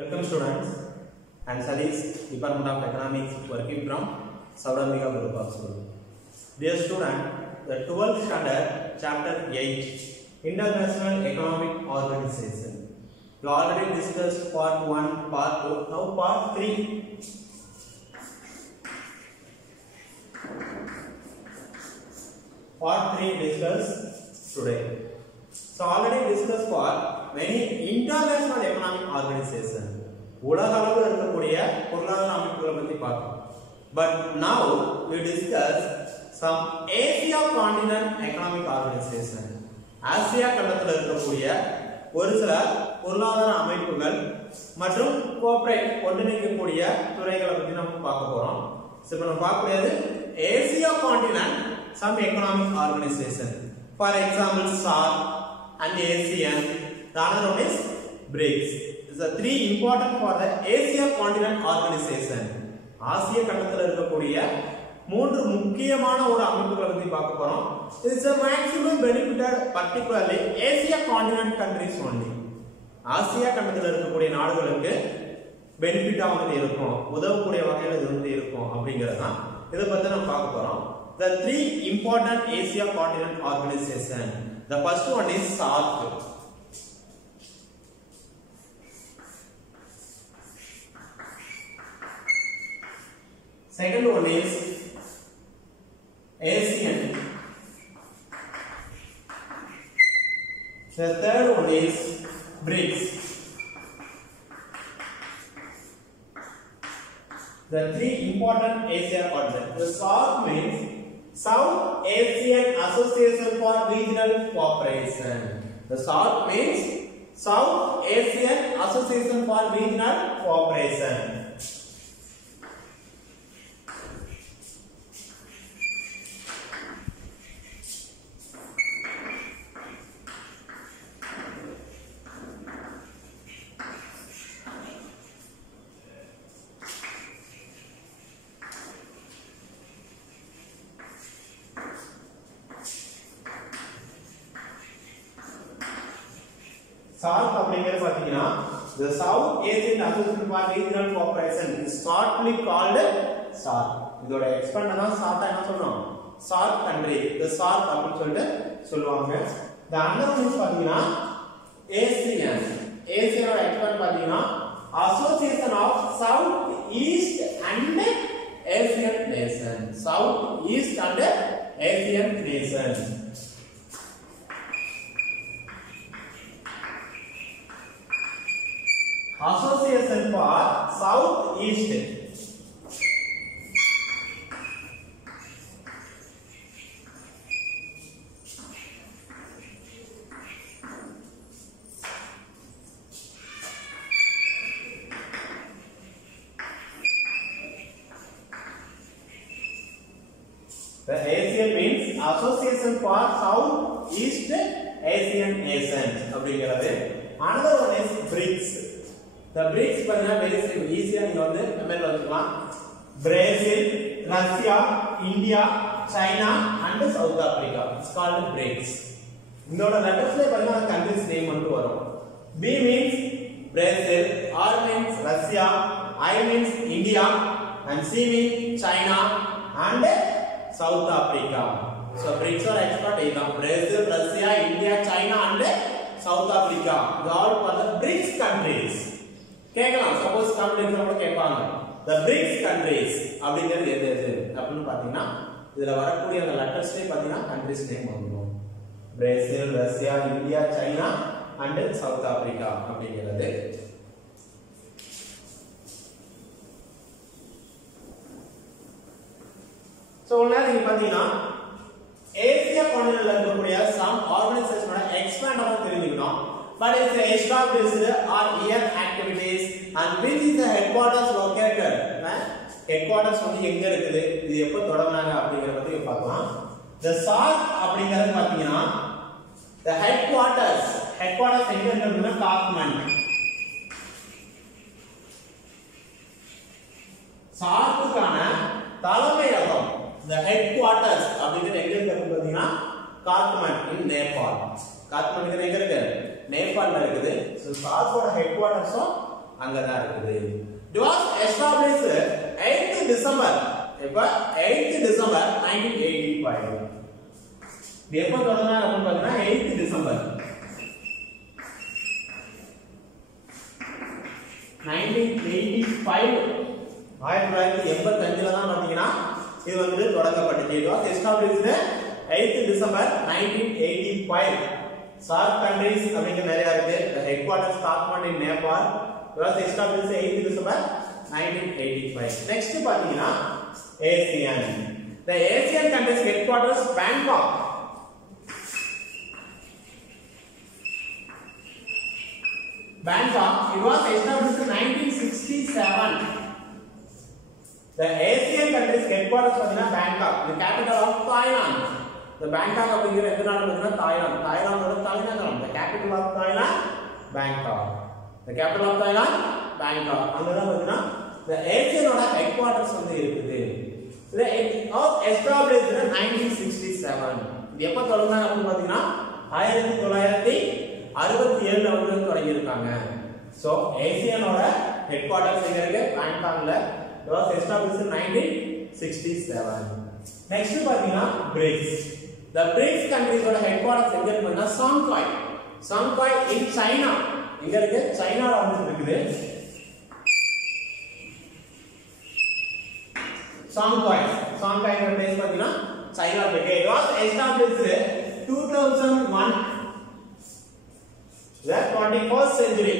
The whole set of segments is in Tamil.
Welcome students. I am Salish, Department of Economics, working from Saurabhika Group of School. Dear student, the 12th standard, chapter 8, International Economic Organization. You already discussed part 1, part 2, now part 3. Part 3 discussed today. So already discussed for many international economic organization. உலக அளவில் இருக்கக்கூடிய பொருளாதார அமைப்புகளை பத்தி பார்த்தோம். But now we discuss some Asia continent economic organization. ஆசியா கண்டத்தில் இருக்கக்கூடிய ஒரு சில பொருளாதார அமைப்புகள் மற்றும் கோஆபரேட் ஒன்றிணைக்கக்கூடிய துறைகளை பத்தி நம்ம பார்க்க போறோம். இப்போ நம்ம பார்க்கக்கூடியது Asia continent some economic organization. For example, SAARC and ASEAN. The other one is BRICS. These are three important for the Asia continent organization. ஆசிய கண்டத்தில் இருக்கக்கூடிய மூன்று முக்கியமான ஒரு அமைப்புகளை பத்தி பார்க்க போறோம். It is a maximum benefited particularly Asia continent countries only. ஆசியா கண்டத்தில் இருக்கக்கூடிய நாடுகளுக்கு பெனிஃபிட்டா வந்து இருக்கும், உதவக்கூடிய வகையில் இது வந்து இருக்கும் அப்படிங்கறது தான் இத பத்தி நம்ம பார்க்க போறோம். The three important Asia continent organization. The first one is SAARC. Second one is ASEAN. The third one is BRICS. The three important Asia continents. The SAARC means South Asian Association for Regional Cooperation. The SAARC means South Asian Association for Regional Cooperation. SAARC அப்படிங்கறது பாத்தீங்கன்னா the South Asian Association for Regional Cooperation is shortly called SAARC. இதோட எக்ஸ்பேண்ட் தான் ஷார்ட்டா என்ன சொல்றோம், SAARC country. the SAARC அப்படினு சொல்லிட்டு சொல்லுவாங்க. the other one is பாத்தீங்கன்னா ASEAN. ASEAN ஓட எக்ஸ்பேண்ட் பாத்தீங்கன்னா Association of South East and Asian Nations. South East and Asian Nations. Association for South East. The ASEAN means Association for South East Asian Nations. அப்படிங்கிறது. Another one is BRICS. The BRICS பாத்தீங்கன்னா very simple, ஈஸியா நீங்க வந்து மெமரில வச்சுக்கலாம். Brazil, Russia, India, China and South Africa. It's called BRICS. இதோட லெட்டர்ஸ்ல பாத்தீங்கன்னா countries name மட்டும் வரும். B means Brazil, R means Russia, I means India and C means China and South Africa. So BRICS are expert is Brazil, Russia, India, China and South Africa. They all for the BRICS countries. கேக்கலாம், சப்போஸ் காம்படிஷன் எக்ஸாம்ல கேட்பாங்க the BRICS countries அப்படிங்கிறது எது எது அப்படினு பாத்தீங்கன்னா இதுல வரக்கூடிய அந்த லெட்டர்ஸ்லயே பாத்தீங்கன்னா countries நேம் வந்துரும். Brazil, Russia, India, China and south Africa அப்படிங்கிறது. சோ நீங்க பாத்தீங்கன்னா ஏசியா கான்டினென்ட்ல இருக்கக்கூடிய some ஆர்கனைசேஷனோட எக்ஸ்பேண்ட் தெரிஞ்சுக்கணும். But it's established or year activities and which is the headquarters located. Headquarters வந்து எங்க இருக்குது, இது எப்ப தொடங்குனாங்க அப்படிங்கறத பத்தி பார்க்கலாம். The SAARC அப்படிங்கறது பாத்தீங்கன்னா the headquarters எங்க இருக்குன்னா காத்மண்டு. SAARCக்கான தலைமையகம் the headquarters அப்படிங்கறது எங்க இருக்கு பாத்தீங்கன்னா காத்மண்டு in Nepal. காத்மண்டு எங்க இருக்கு, நேபாள்ல இருக்குது. சோ SAARC ஓட ஹெட்குவார்ட்டர்ஸும் அங்கதான் இருக்குது. It was established 8th December. எப்ப 8th December 1985. இது எப்ப தொடங்குனாங்க அப்படின்னு பார்த்தீங்கன்னா 8th December 1985. 1985 தான் பாத்தீங்கன்னா இது வந்து தொடங்கப்பட்டது. It was established 8th December 1985. SAARC countries அப்படிங்க நிறைய இருக்கு. The headquarters Kathmandu in Nepal. It was established 8th December 1985. Next பாத்தீங்கன்னா ASEAN. The ASEAN countries headquarters Bangkok. Bangkok. It was established in 1967. The ASEAN countries headquarters பாத்தீங்கன்னா Bangkok, the capital of Thailand. The Bangkok அப்படிங்கிற எந்த நாடு பாத்தீங்கன்னா Thailand. Thailandோட தலைநகரம். The capital of Thailand, Bangkok. The capital of Thailand, Bangkok. அங்கதான் பாத்தீங்கன்னா the ASEAN ஓட headquarters வந்து இருக்குது. இது established in 1967. இது எப்ப தொடங்குனாங்க அப்படின்னு பாத்தீங்கன்னா 1967ல வந்து தொடங்கி இருக்காங்க. So ASEAN ஓட headquarters எங்க இருக்கு? Bangkokல. It was established in 1967. Next பாத்தீங்கன்னா BRICS. The BRICS countries ஓட headquarters எங்க இருக்குன்னா Shanghai. Shanghai in China. எங்க இருக்கு? சைனால வந்து இருக்குது. Shanghai. Shanghai என்ற place பாத்தீங்கன்னா சைனால இருக்கு. It was established 2001. The 21st century.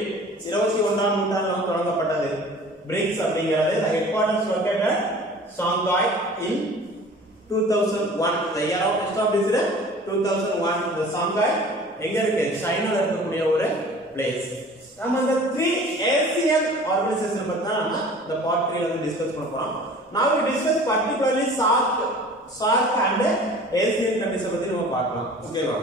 21ஆம் நூற்றாண்டில் தொடங்கப்பட்டது. BRICS அப்படிங்கிறது the headquarters located Shanghai in 2001. The year of established 2001. The Shanghai எங்க இருக்கு? சைனால இருக்கக்கூடிய ஒரு place. நம்ம இந்த 3 ASEAN organization பத்தி தான் நம்ம இந்த part 3 ல வந்து டிஸ்கஸ் பண்ண போறோம். Now we discuss particularly SAARC and ASEAN countries பத்தி நம்ம பார்க்கலாம். ஓகேவா?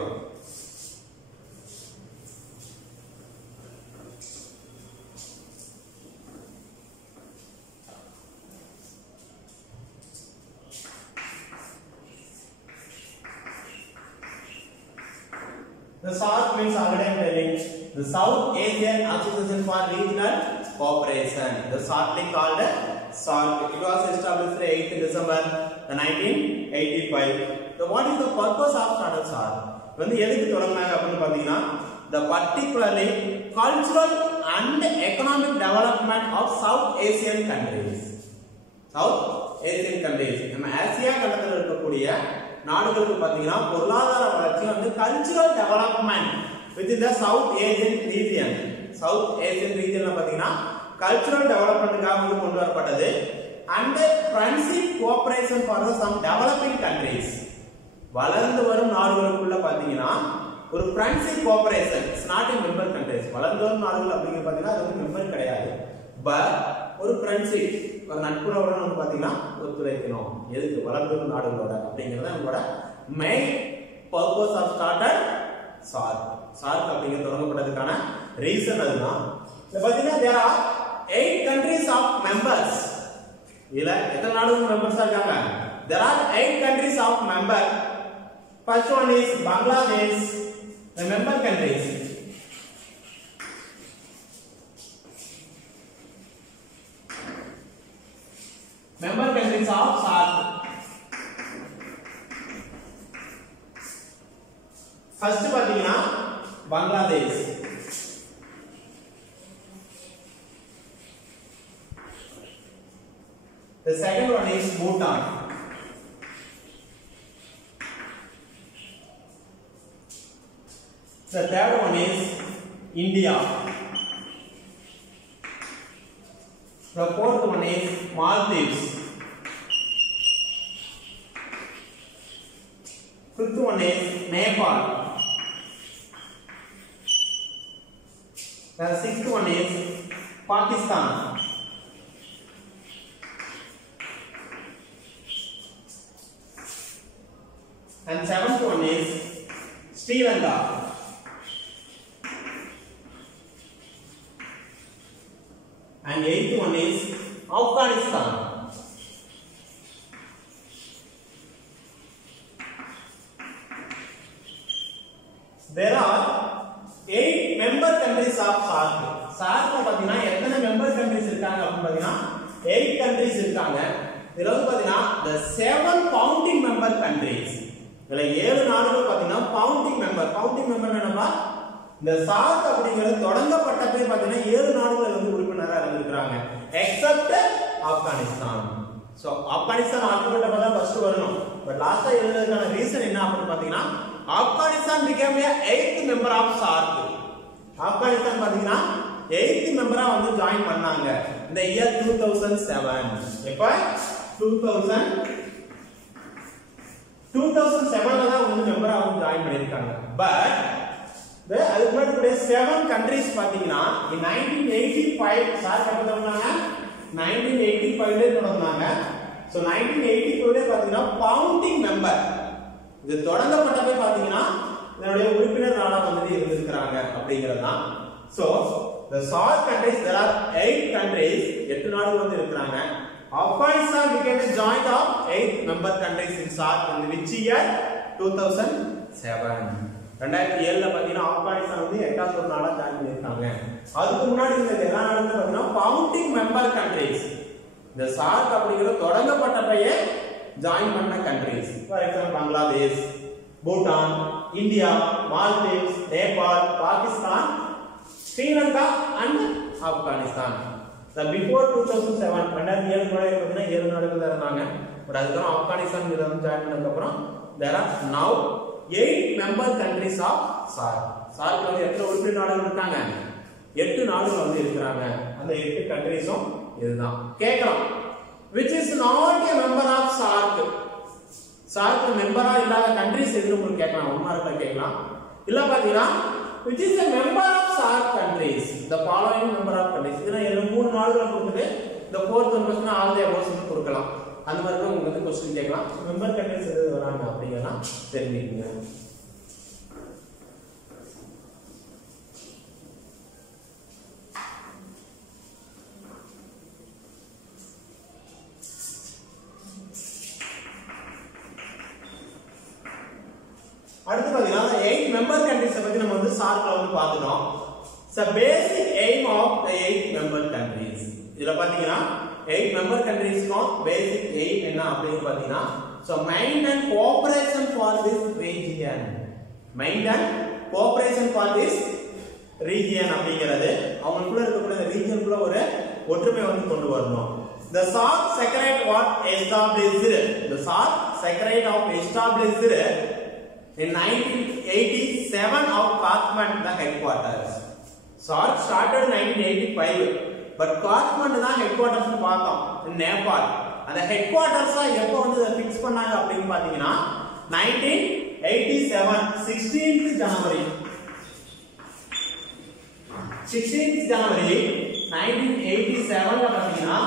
The SAARC means already I am telling the South Asian Association for Regional Cooperation. The shortly called SAARC. It was established 8th December 1985. So what is the purpose of SAARC? வந்து எதுக்கு தொடங்குனாங்க அப்படின்னு பாத்தீங்கன்னா the particularly cultural and economic development of South Asian countries. South Asian countries. நம்ம ஆசியா கண்டத்தில் இருக்கக்கூடிய நாடுகளுக்கு பாத்தீங்கன்னா பொருளாதார வளர்ச்சி வந்து cultural development within the South Asian region. South Asian regionல பாத்தீங்கன்னா கல்ச்சுரல் டெவலப்மென்ட்காக வந்து கொண்டு வரப்பட்டது. And friendship cooperation for some developing countries. வளர்ந்து வரும் நாடுகளுக்குள்ள பாத்தீங்கன்னா ஒரு friendship cooperation. It's not in member countries. வளர்ந்து வரும் நாடுகள் அப்படிங்க பாத்தீங்கன்னா அது வந்து மெம்பர் கிடையாது. But ஒரு friendship ஒரு நட்புறவோட நம்ம பாத்தீங்கன்னா ஒத்துழைக்கணும். எதுக்கு? வளர்ந்து வரும் நாடுகளோட அப்படிங்கறது நம்மளோட main purpose of started SAARC. SAARC அப்படிங்க தொடங்கப்பட்டதுக்கான ரீசன் அதுதான். இத பாத்தீங்கன்னா there are 8 countries of members. இதுல எத்தனை நாடுகள் மெம்பர்ஸா இருக்காங்க? There are 8 countries of member. First one is Bangladesh, the member countries. Member countries of SAARC. First பாத்தீங்கன்னா Bangladesh. The second one is Bhutan. The third one is India. The fourth one is Maldives. Fifth one is Nepal. The sixth one is Pakistan. And seventh one is Sri Lanka. And eighth one is Afghanistan. There are 8 member countries of SAARC. சார்க்ல பாத்தீங்கன்னா எத்தனை மெம்பர் கண்ட்ரீஸ் இருக்காங்க அப்படின்னு பாத்தீங்கன்னா 8 கண்ட்ரீஸ் இருக்காங்க. இதுல வந்து பாத்தீங்கன்னா the 7 founding member countries, இதுல 7 நாடுகள் பாத்தீங்கன்னா ஃபவுண்டிங் மெம்பர் என்னப்பா, இந்த சார்க் அப்படிங்கிறது தொடங்கப்பட்டப்பே பாத்தீங்கன்னா 7 நாடுகள் வந்து உறுப்பினரா இருந்திருக்காங்க except Afghanistan. So Afghanistan alphabet தான் ஃபர்ஸ்ட் வரணும். பட் லாஸ்டா எழுதுறதுக்கான ரீசன் என்ன அப்படின்னு பாத்தீங்கன்னா Afghanistan became a 8th member of SAARC. Afghanistan பாத்தீங்கன்னா 8th மெம்பரா வந்து ஜாயின் பண்ணாங்க இந்த இயர் 2007. எப்ப 2007ல தான் வந்து மெம்பரா வந்து ஜாயின் பண்ணிருக்காங்க. பட் அதுக்கு முன்னாடி 7 கண்ட்ரீஸ் பாத்தீங்கன்னா 1985 SAARC எப்ப தொடங்குனாங்க, 1985ல தொடங்குனாங்க. சோ 1985ல பாத்தீங்கன்னா ஃபவுண்டிங் மெம்பர், இது தொடங்கப்பட்டப்பே பாத்தீங்கன்னா இதனுடைய உறுப்பினர் நாடா வந்து இருந்திருக்காங்க அப்படிங்கறதுதான். So the SAARC countries, there are 8 countries, 8 நாடுகள் வந்து இருக்காங்க. Afghanistan became a joint of 8 member countries in SAARC in which year 2007. 2007ல பாத்தீங்கன்னா ஆப்கானிஸ்தான் வந்து 8வது ஒரு நாடா ஜாயின் பண்ணிருக்காங்க. அதுக்கு முன்னாடி இந்த எல்லா நாடுகளும் பாத்தீங்கன்னா ஃபவுண்டிங் மெம்பர் கண்ட்ரீஸ், இந்த SAARC அப்படிங்கிறது தொடங்கப்பட்டப்பயே ஜாயின் பண்ண countries. For example Bangladesh, Bhutan, India, Maldives, Nepal, Pakistan, Sri Lanka and Afghanistan. Before 2007 2007 முன்னாடி பார்த்தீங்கன்னா 7 நாடுகள் தான் இருந்தாங்க. பட் அதுக்கப்புறம் ஆப்கானிஸ்தான் வந்து ஜாயின் பண்ணதுக்கு அப்புறம் there are now 8 member countries of SAARC. SAARC வந்து எத்தனை உறுப்பினர் நாடுகள் இருக்காங்க, 8 நாடுகள் வந்து இருக்காங்க. அந்த 8 கண்ட்ரீஸும் இதுதான். கேட்கலாம் which is not a member of SAARC. SAARC மெம்பரா இல்லாத கண்ட்ரீஸ் எதுன்னு உங்களுக்கு கேட்கலாம், 1 மார்க்ல கேட்கலாம். இல்ல பாத்தீங்கன்னா which is a member of SAARC countries, the following member of countries. இதுனா 3 நாடுகள் கொடுக்குது. the fourth one question all the above னு கொடுக்கலாம். அந்த மாதிரி தான் உங்களுக்கு क्वेश्चन கேட்கலாம். மெம்பர் கண்ட்ரீஸ் எது வராங்க அப்படிங்கறத தெரிஞ்சுக்கங்க. அடுத்து பாத்தீங்கன்னா 8 மெம்பர் கண்ட்ரீஸ் பத்தி நம்ம வந்து SAARCல வந்து பார்த்துட்டோம். So basic aim of the 8 member countries, இதுல பாத்தீங்கன்னா 8 member countries-க்கும் basic aim என்ன அப்படினு பாத்தீங்கன்னா so maintain cooperation for this region. maintain cooperation for this region அப்படிங்கிறது அவங்களுக்குள்ள இருக்கக்கூடிய ரீஜனுக்குள்ள ஒரு ஒற்றுமை வந்து கொண்டு வரணும். The SAARC Secretariat was established, the SAARC Secretariat of established in 1987 of Kathmandu, the headquarters. SAARC started in 1985, but Kathmandu தான் headquarters னு பார்த்தோம் in Nepal. அந்த headquarters எப்போ வந்து ஃபிக்ஸ் பண்ணாங்க அப்படினு பாத்தீங்கன்னா 1987 16th January 1987ல பாத்தீங்கன்னா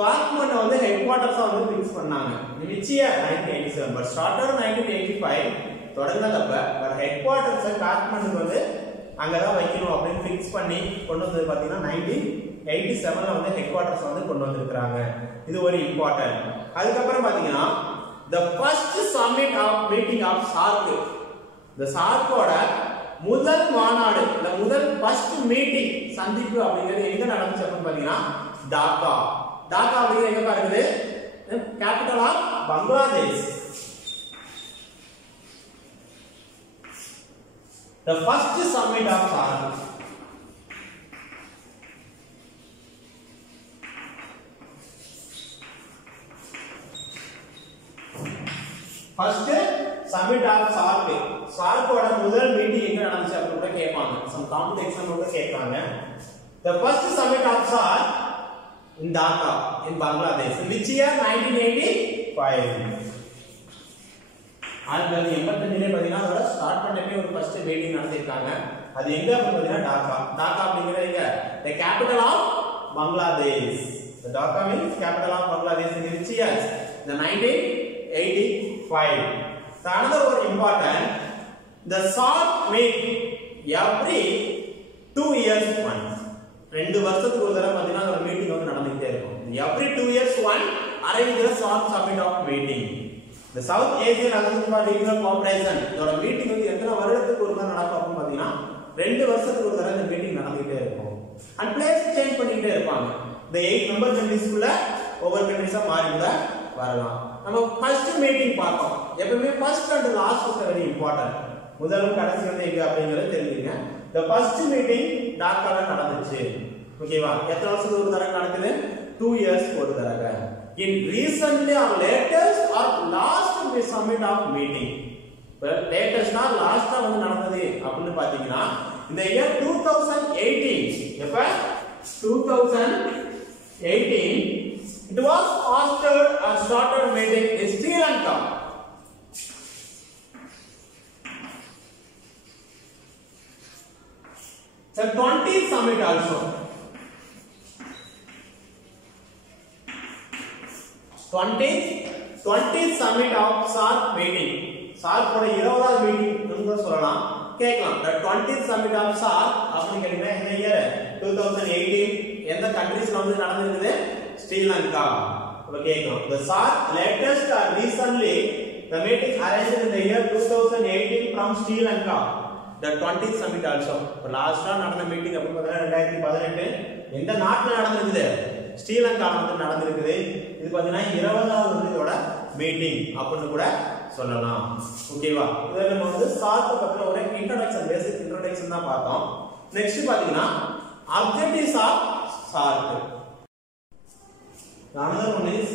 காத்மண்டு வந்து ஹெட்குவார்ட்டர்ஸா வந்து ஃபிக்ஸ் பண்ணாங்க. which year 1987, but started 1985 தொடங்குனதப்ப but ஹெட்குவார்ட்டர்ஸ் காத்மண்டுக்கு வந்து அங்க தான் வைக்கணும் அப்படி ஃபிக்ஸ் பண்ணி கொண்டு வந்தது பாத்தீங்கன்னா 1987ல வந்து ஹெட்குவார்ட்டர்ஸ் வந்து கொண்டு வந்திருக்காங்க. இது ஒரு இம்பார்ட்டன்ட். அதுக்கு அப்புறம் பாத்தீங்கன்னா the first summit of meeting of SAARC, the SAARC-ஓட முதல் மாநாடு, இந்த முதல் ஃபர்ஸ்ட் மீட்டிங் சந்திப்பு அப்படிங்கிறது எங்க நடந்துச்சு அப்படின்னு பாத்தீங்கன்னா டாக்கா. டாக்கா அப்படிங்கிறது எங்க பாருங்க, capital of Bangladesh. The first summit of SAARC. First summit of SAARC. SAARC-ஓட முதல் மீட்டிங் எங்க நடந்துச்சு அப்படினு கேட்பாங்க. some competitive exam ஓட கேட்பாங்க. The first summit of SAARC in Dhaka in Bangladesh, in which year 1985. 1985ல பாத்தீங்கன்னா அதோட ஸ்டார்ட் பண்ணவே ஒரு ஃபர்ஸ்ட் மீட்டிங் நடத்திருக்காங்க. அது எங்க அப்படினா டாக்கா. டாக்கா அப்படிங்கிறது எங்க, the capital of Bangladesh. The Dhaka means capital of Bangladesh. In which year? The 1985. So another one important, the SAARC meet every 2 years once. 2 வருஷத்துக்கு ஒரு தடவை பாத்தீங்கன்னா ஒரு மீட்டிங் வந்து நடந்துட்டே இருக்கும். Every 2 years one arrange the SAARC summit of meeting. The South Asian Association for Regional Cooperation, இதோட மீட்டிங் வந்து எத்தனை வருடத்துக்கு ஒரு தடவை நடக்கும் அப்படின்னு பாத்தீங்கன்னா 2 வருஷத்துக்கு ஒரு தடவை இந்த மீட்டிங் நடந்துட்டே இருக்கும் and place சேஞ்ச் பண்ணிட்டே இருப்பாங்க இந்த 8 மெம்பர் கண்ட்ரீஸ்க்குள்ள ஒவ்வொரு கண்ட்ரீஸா மாறி கூட வரலாம் நம்ம ஃபர்ஸ்ட் மீட்டிங் பார்த்தோம் எப்பவுமே first and last is very important முதலும் கடைசி வந்து எங்க அப்படிங்கறது தெரிஞ்சுங்க the first meeting டாக்கால நடந்துச்சு ஓகேவா எத்தனை வருஷத்துக்கு ஒரு தடவை நடக்குது 2 இயர்ஸ் ஒரு தடவை in recently or latest or last summit of meeting latest or last வந்து நடந்தது அப்படினு பாத்தீங்கன்னா இந்த year 2018 எப்ப 2018 it was started meeting in Sri Lanka the 20th summit also 20th summit of SAARC meeting SAARC ஓட 20வது மீட்டிங் நம்ம சொல்லலாம் கேட்கலாம் the 20th summit of SAARC அப்படி கேட்டீங்கன்னா இந்த இயர் 2018 எந்த கண்ட்ரீஸ்ல வந்து நடந்துருக்குது ஸ்ரீலங்கா அப்ப கேட்கலாம் the SAARC latest or recently the meeting arranged in the year 2018 from Sri Lanka the 20th summit also லாஸ்டா நடந்த மீட்டிங் அப்படி பார்த்தா 2018 எந்த நாட்டுல நடந்துருக்குது ஸ்ரீலங்கால வந்து நடந்துருக்குது இது பாத்தீங்கன்னா 20வது வந்து இதோட மீட்டிங் அப்படினு கூட சொல்லலாம் ஓகேவா இத நம்ம வந்து SAARC பத்தின ஒரு இன்ட்ரோடக்ஷன் பேசிக் இன்ட்ரோடக்ஷன் தான் பார்த்தோம் நெக்ஸ்ட் பாத்தீங்கன்னா objectives of SAARC another one is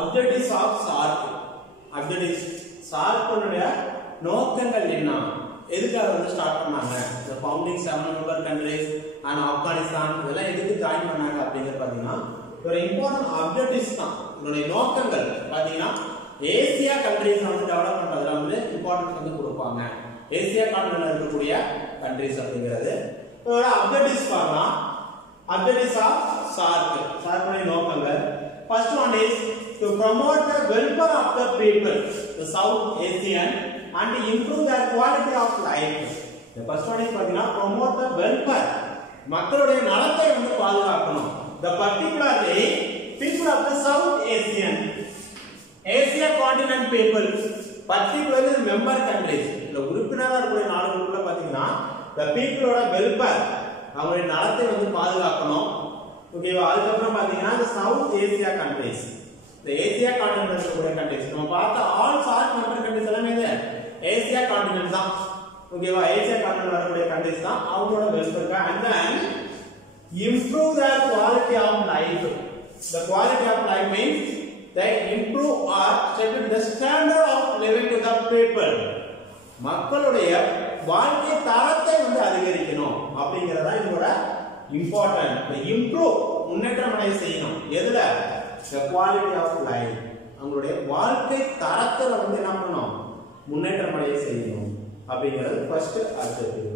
objectives of SAARC objectives SAARC உடைய நோக்கங்கள் என்ன எதுக்காக வந்து ஸ்டார்ட் பண்ணாங்க the founding 7 member countries and Afghanistan இதெல்லாம் எதுக்கு ஜாயின் பண்ணாங்க அப்படிங்கறது பாத்தீங்கன்னா ஒரு இம்பார்ட்டன்ட் ஆப்ஜெக்டிவ்ஸ் தான் இதோட நோக்கங்கள் பாத்தீங்கன்னா ஏசியா கண்ட்ரீஸ் வந்து டெவலப் பண்றதுல வந்து இம்பார்ட்டன்ஸ் வந்து கொடுப்பாங்க ஏசியா கான்டினென்ட்ல இருக்கக்கூடிய கண்ட்ரீஸ் அப்படிங்கிறது இதோட ஆப்ஜெக்டிவ்ஸ் பார்க்கலாம் objectives of SAARC உடைய நோக்கங்கள் first one is to promote the welfare of the people the South Asian and improve their quality of life the first one is பாத்தீங்கன்னா promote the welfare மக்களுடைய நலத்தை வந்து பாதுகாக்கணும் the particularly people of the South Asian Asia continent people particularly the member countries இந்த உறுப்பினரா இருக்கிற நாடுகளுக்குள்ள பாத்தீங்கன்னா the people ஓட welfare அவங்களுடைய நலத்தை வந்து பாதுகாக்கணும் ஓகேவா அதுக்கு அப்புறம் பாத்தீங்கன்னா the South Asia countries the Asia continent இருக்கக்கூடிய countries நம்ம பார்த்த all SAARC member countries எல்லாமே இது Asia continent தான் ஓகேவா Asia continent வரக்கூடிய countries தான் அவங்களோட welfare and then improve their quality of life the quality of life means they improve or set the standard of living to the people மக்களுடைய வாழ்க்கை தரத்தை வந்து அதிகரிக்கணும் அப்படிங்கறதா இதோட இம்பார்ட்டன்ட் the improve முன்னேற்றம் அடைய செய்யணும் எதுல the quality of life அவங்களுடைய வாழ்க்கை தரத்தை வந்து என்ன பண்ணணும் முன்னேற்றம் அடைய செய்யணும் அப்படிங்கிறது first objective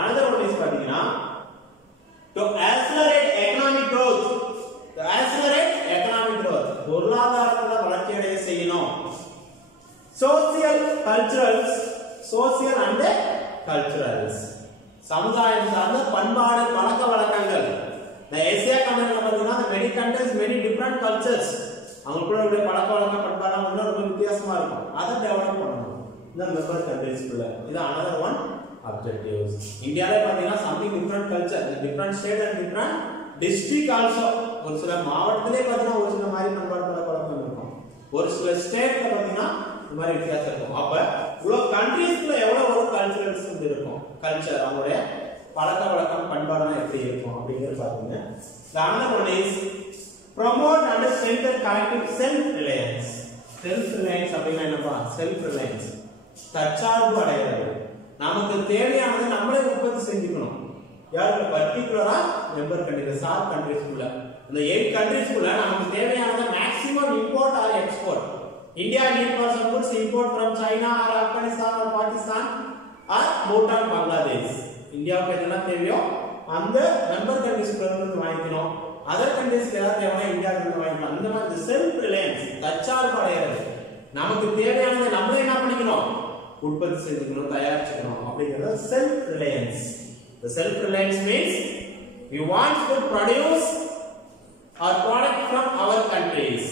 another one is பாத்தீங்கன்னா to accelerate economic growth பொருளாதாரத்துல வளர்ச்சி அடைய செய்யணும் social and culturals சமுதாயம் சார்ந்த பண்பாடு பழக்க வழக்கங்கள் இந்த ஏசியா கண்டென்ட்ல பாத்தீங்கன்னா many countries many different cultures அவங்களுடைய பழக்க வழக்க பண்பாடு வந்து ரொம்ப வித்தியாசமா இருக்கும் அதை டெவலப் பண்ணணும் இந்த மெம்பர் கண்ட்ரீஸ்க்குள்ள இது another one objectives இந்தியால பாத்தீங்கன்னா something different culture different state and different district also ஒரு சில மாவட்டத்திலே பாத்தீங்கன்னா ஒரு சில மாதிரி பண்பாடு பழக்க வழக்கம் இருக்கும் ஒரு சில ஸ்டேட்ல பாத்தீங்கன்னா இந்த மாதிரி வித்தியாசம் இருக்கும் அப்ப இவ்வளவு கண்ட்ரீஸ்க்குள்ள எவ்வளவு ஒரு கல்ச்சரல்ஸ் இருக்கும் கல்ச்சர் அவங்களுடைய பழக்க வழக்கம் பண்பாடுனா எப்படி இருக்கும் அப்படிங்கறது பாத்தீங்க the another one is promote and strengthen collective self reliance அப்படினா என்னப்பா செல்ஃப் ரிலையன்ஸ் தற்சார்பு அடையறது நமக்கு தேவையானதை நம்மளே உற்பத்தி செஞ்சுக்கணும் யாருக்கு பர்టిక్యులரா மெம்பர் கண்ட்ரீஸ் SAARC கண்ட்ரீஸ்க்குள்ள இந்த 8 கண்ட்ரீஸ்க்குள்ள நமக்கு தேவையானதை maximum import or export India need for some goods import from China or Afghanistan or Pakistan or Bhutan Bangladesh இந்தியாவுக்கு என்னெல்லாம் தேவையோ அந்த மெம்பர் கண்ட்ரீஸ்ல இருந்து வாங்கிக்கணும் அதர் கண்ட்ரீஸ்க்கு ஏதாவது தேவைன்னா இந்தியாவுல இருந்து வாங்கிக்கலாம் இந்த மாதிரி செல்ஃப் ரிலையன்ஸ் தற்சார்பு அடையறது நமக்கு தேவையானதை நம்மளே என்ன பண்ணிக்கணும் உற்பத்தி செஞ்சுக்கணும் தயாரிச்சுக்கணும் அப்படிங்கிறது self Reliance the self reliance means we want to produce our product from our countries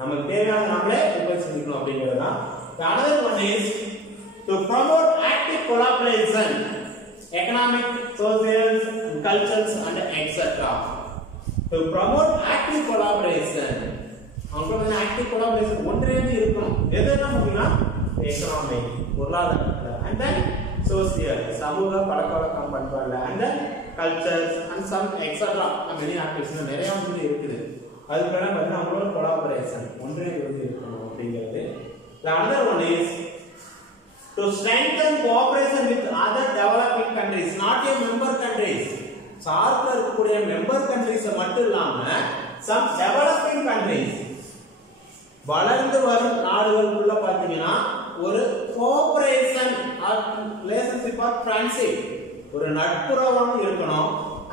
நமக்கு தேவையான நம்மளே உற்பத்தி செஞ்சுக்கணும் அப்படிங்கிறது தான் another one is to promote active collaboration economic, social, cultures and etc. To promote active collaboration. அவங்களுக்கு active collaboration ஒன்றிணைந்து இருக்கணும். எதுனா முக்கியம்னா economic, பொருளாதார and then social, சமூக பழக்கவழக்கம் பண்பாடுல and then cultures and some etc. many activities நிறைய வந்து இருக்குது. அதுக்காக பார்த்தா அவங்களோட collaboration ஒன்றிணைந்து இருக்கணும் அப்படிங்கிறது. The other one is to strengthen cooperation with other developing countries, not a member countries. சார்பில் இருக்கக்கூடிய member countries மட்டும் இல்லாம some developing countries, வளர்ந்து வரும் நாடுகளுக்குள்ள பாத்தீங்கன்னா ஒரு cooperation or relationship or friendship, ஒரு நட்புறவாக இருக்கணும்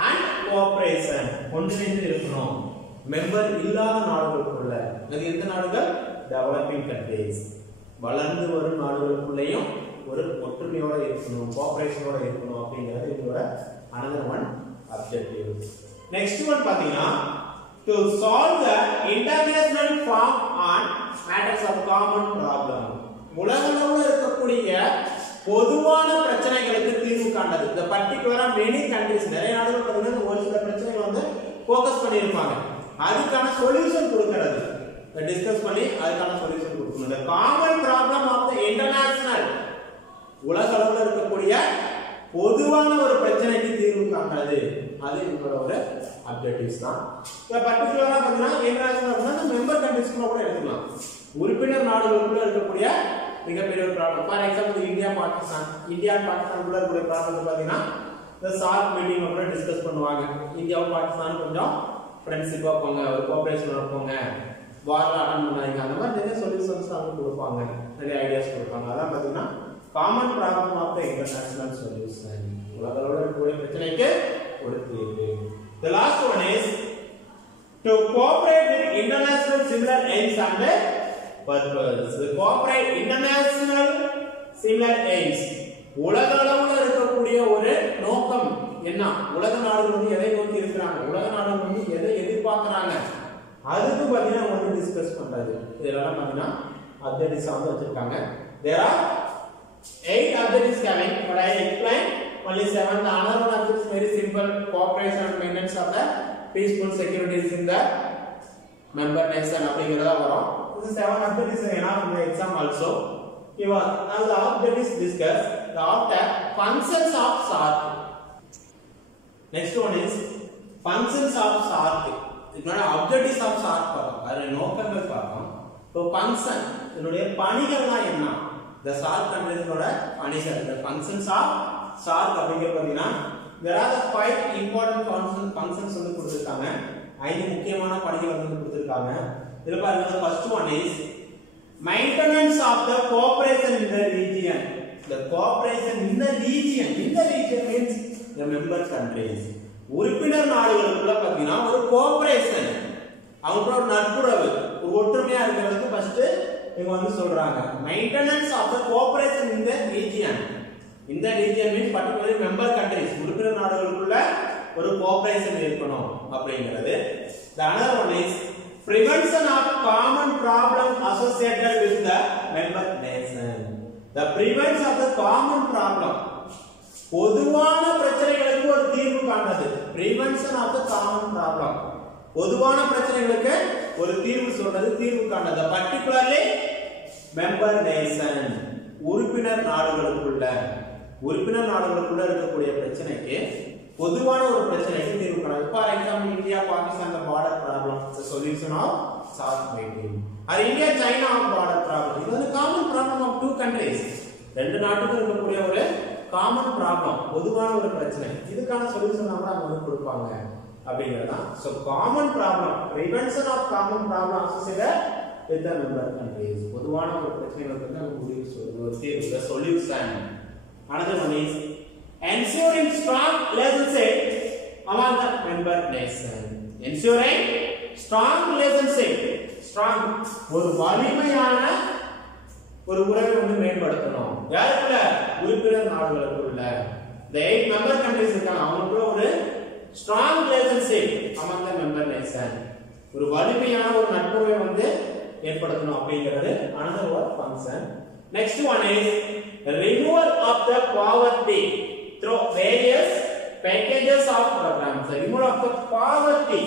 and கோஆபரேஷன் ஒன்றிணைந்து இருக்கணும் மெம்பர் இல்லாத நாடுகளுக்குள்ள. அது எந்த நாடுகள்? Developing countries. வளர்ந்து வரும் நாடுகளுக்குள்ளேயும் ஒரு ஒற்றுமையோட இருக்கணும், கோஆபரேஷனோட இருக்கணும் அப்படிங்கிறது இதோட another one objective. Next one பாத்தீங்கன்னா to solve the international form on matters of common problem. உலகளவுல இருக்கக்கூடிய பொதுவான பிரச்சனைகளுக்கு தீர்வு காண்பது. இந்த பர்టిక్యులரா many countries, நிறைய நாடுகள் பாத்தீங்கன்னா ஒரு சில பிரச்சனைகளை வந்து ஃபோக்கஸ் பண்ணி இருப்பாங்க. அதுக்கான சொல்யூஷன் கொடுக்கிறது, டிஸ்கஸ் பண்ணி அதுக்கான சொல்யூஷன் கொடுக்கணும். the common problem of the international, உலகளவுல இருக்கக்கூடிய பொதுவான ஒரு பிரச்சனைக்கு தீர்வு காண்பது, அது இவங்களோட ஒரு அப்ஜெக்டிவ்ஸ் தான். இப்ப பர்టిక్యులரா பாத்தீங்கன்னா இன்டர்நேஷனல் மெம்பர் கண்ட்ரீஸ்க்குள்ள கூட எடுத்துக்கலாம். உறுப்பினர் நாடுகளுக்குள்ள இருக்கக்கூடிய மிகப்பெரிய ஒரு ப்ராப்ளம். ஃபார் எக்ஸாம்பிள் இந்தியா பாகிஸ்தானுக்குள்ள இருக்கக்கூடிய ப்ராப்ளம் பாத்தீங்கன்னா இந்த சார்க் மீட்டிங் கூட டிஸ்கஸ் பண்ணுவாங்க. இந்தியாவும் பாகிஸ்தானும் கொஞ்சம் ஃப்ரெண்ட்ஷிப்பா போங்க, ஒரு கோஆபரேஷன் நடப்போங்க, வார்ல அட்டன் பண்ணாதீங்க, அந்த மாதிரி நிறைய சொல்யூஷன்ஸ் அவங்க கொடுப்பாங்க, நிறைய ஐடியாஸ் கொடுப்பாங்க. அதான் பாத்தீங்கன்னா common problem of the international solution, உலகளவுல இருக்கக்கூடிய பிரச்சனைக்கு ஒரு தீர்வு. The last one is to cooperate with international similar aims and purpose. Cooperate international similar aims, உலகளவுல இருக்கக்கூடிய ஒரு நோக்கம் என்ன, உலக நாடுகள் வந்து எதை நோக்கி இருக்கிறாங்க, உலக நாடுகள் வந்து எதை எதிர்பார்க்கறாங்க, அதுக்கு பாத்தீங்கன்னா வந்து டிஸ்கஸ் பண்றது. இதெல்லாம் பாத்தீங்கன்னா அப்ஜெக்டிவ்ஸ் வந்து வச்சிருக்காங்க. There are 8 objectives coming, but I explain only 7. The another one objective is very simple: cooperation and maintenance of the peaceful securities in the member nation. அப்படிங்கறத வரும். This is 7 objectives enough in the exam also. Now the objectives discussed. The after functions of SARC. Next one is functions of SARC. இதோட objectives of SARC பார்ப்போம், அதோட நோக்கங்கள் பார்ப்போம். இப்போ function, இதனுடைய பணிகள்னா என்ன, the SARC countries-ஓட பணிகள், the functions of SARC அப்படிங்கிறது பாத்தீங்கன்னா there are the 5 important functions வந்து கொடுத்திருக்காங்க. 5 முக்கியமான பணிகள் வந்து கொடுத்திருக்காங்க. இதுல பாருங்க, the first one is maintenance of the cooperation in the region. The cooperation in the region means the member countries. உறுப்பினர் நாடுகளுக்குள்ள பாத்தீங்கன்னா ஒரு கோஆபரேஷன், அவங்களோட நட்புறவு, ஒரு ஒற்றுமையா இருக்கிறதுக்கு ஃபர்ஸ்ட் இவங்க வந்து சொல்றாங்க maintenance of the cooperation in the region. In the region means particularly member countries, உறுப்பினர் நாடுகளுக்குள்ள ஒரு கோஆபரேஷன் இருக்கணும் அப்படிங்கிறது. The another one is prevention of common problems associated with the member nation. The prevention of the common problem, பொதுவான பிரச்சனைகளுக்கு ஒரு தீர்வு காண்பது. prevention of the common problem, பொதுவான பிரச்சனைகளுக்கு ஒரு தீர்வு சொல்றது, தீர்வு காண்பது. particularly member nation, உறுப்பினர் நாடுகளுக்குள்ள இருக்கக்கூடிய பிரச்சனைக்கு, பொதுவான ஒரு பிரச்சனைக்கு தீர்வு காண்பது. For example India Pakistan border problem, the solution of SARC meeting. or India China border problem, இது வந்து காமன் ப்ராப்ளம் ஆஃப் 2 countries, ரெண்டு நாட்டுக்கு இருக்கக்கூடிய ஒரு காமன் ப்ராப்ளம், பொதுவான ஒரு பிரச்சனை, இதுக்கான சொல்யூஷன் நம்ம அவங்க கொடுப்பாங்க அப்படிங்கறதா. So common problem, prevention of common problem associated with the member countries, பொதுவான ஒரு பிரச்சனைகளுக்கு வந்து நம்ம ஒரு தீர்வு, the solution. Another one is ensuring strong relationship among the member nation. Ensuring strong relationship, strong, ஒரு வலிமையான ஒரு உறவை வந்து மேம்படுத்தணும். யாருக்குள்ள? உறுப்பினர் நாடுகளுக்குள்ள. the 8 member countries இருக்காங்க, அவங்களுக்குள்ள ஒரு strong relationship among the member nation, ஒரு வலிமையான ஒரு நட்புறவை வந்து ஏற்படுத்தணும் அப்படிங்கிறது another one function. Next one is removal of the poverty through various packages of programs. The removal of the poverty.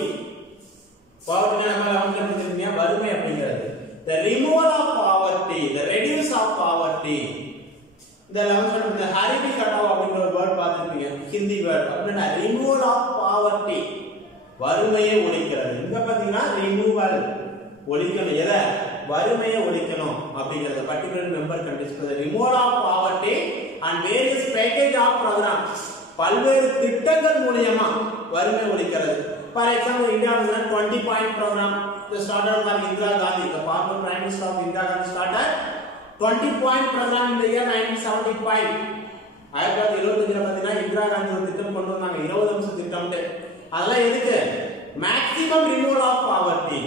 Poverty நம்ம கண்டுபிடிச்சீங்க வறுமை அப்படிங்கிறது. The removal of poverty, the reduce of poverty. இந்த 11th இந்த ஹரிபி கட்டாவ் அப்படிங்கிற ஒரு வேர்ட் பார்த்திருப்பீங்க, ஹிந்தி வேர்ட். அப்படின்னா removal of poverty, வறுமையை ஒழிக்கிறது. இங்க பாத்தீங்கன்னா removal, ஒழிக்கணும். எதை? வறுமையை ஒழிக்கணும் அப்படிங்கிறது. Particular member condition. The removal of poverty and various package of programs, பல்வேறு திட்டங்கள் மூலமா வறுமை ஒழிக்கிறது. For example, India has a 20-point program. The started by Indira Gandhi, the former Prime Minister of Indira Gandhi started 20-point program in the year 1975. 1975 பாத்தீங்கன்னா இந்திரா காந்தி ஒரு திட்டம் கொண்டு வந்தாங்க, 20 நிமிஷம் திட்டம்ட்டு. அதெல்லாம் எதுக்கு? மேக்ஸிமம் ரிமூவல் ஆஃப் பாவர்ட்டி,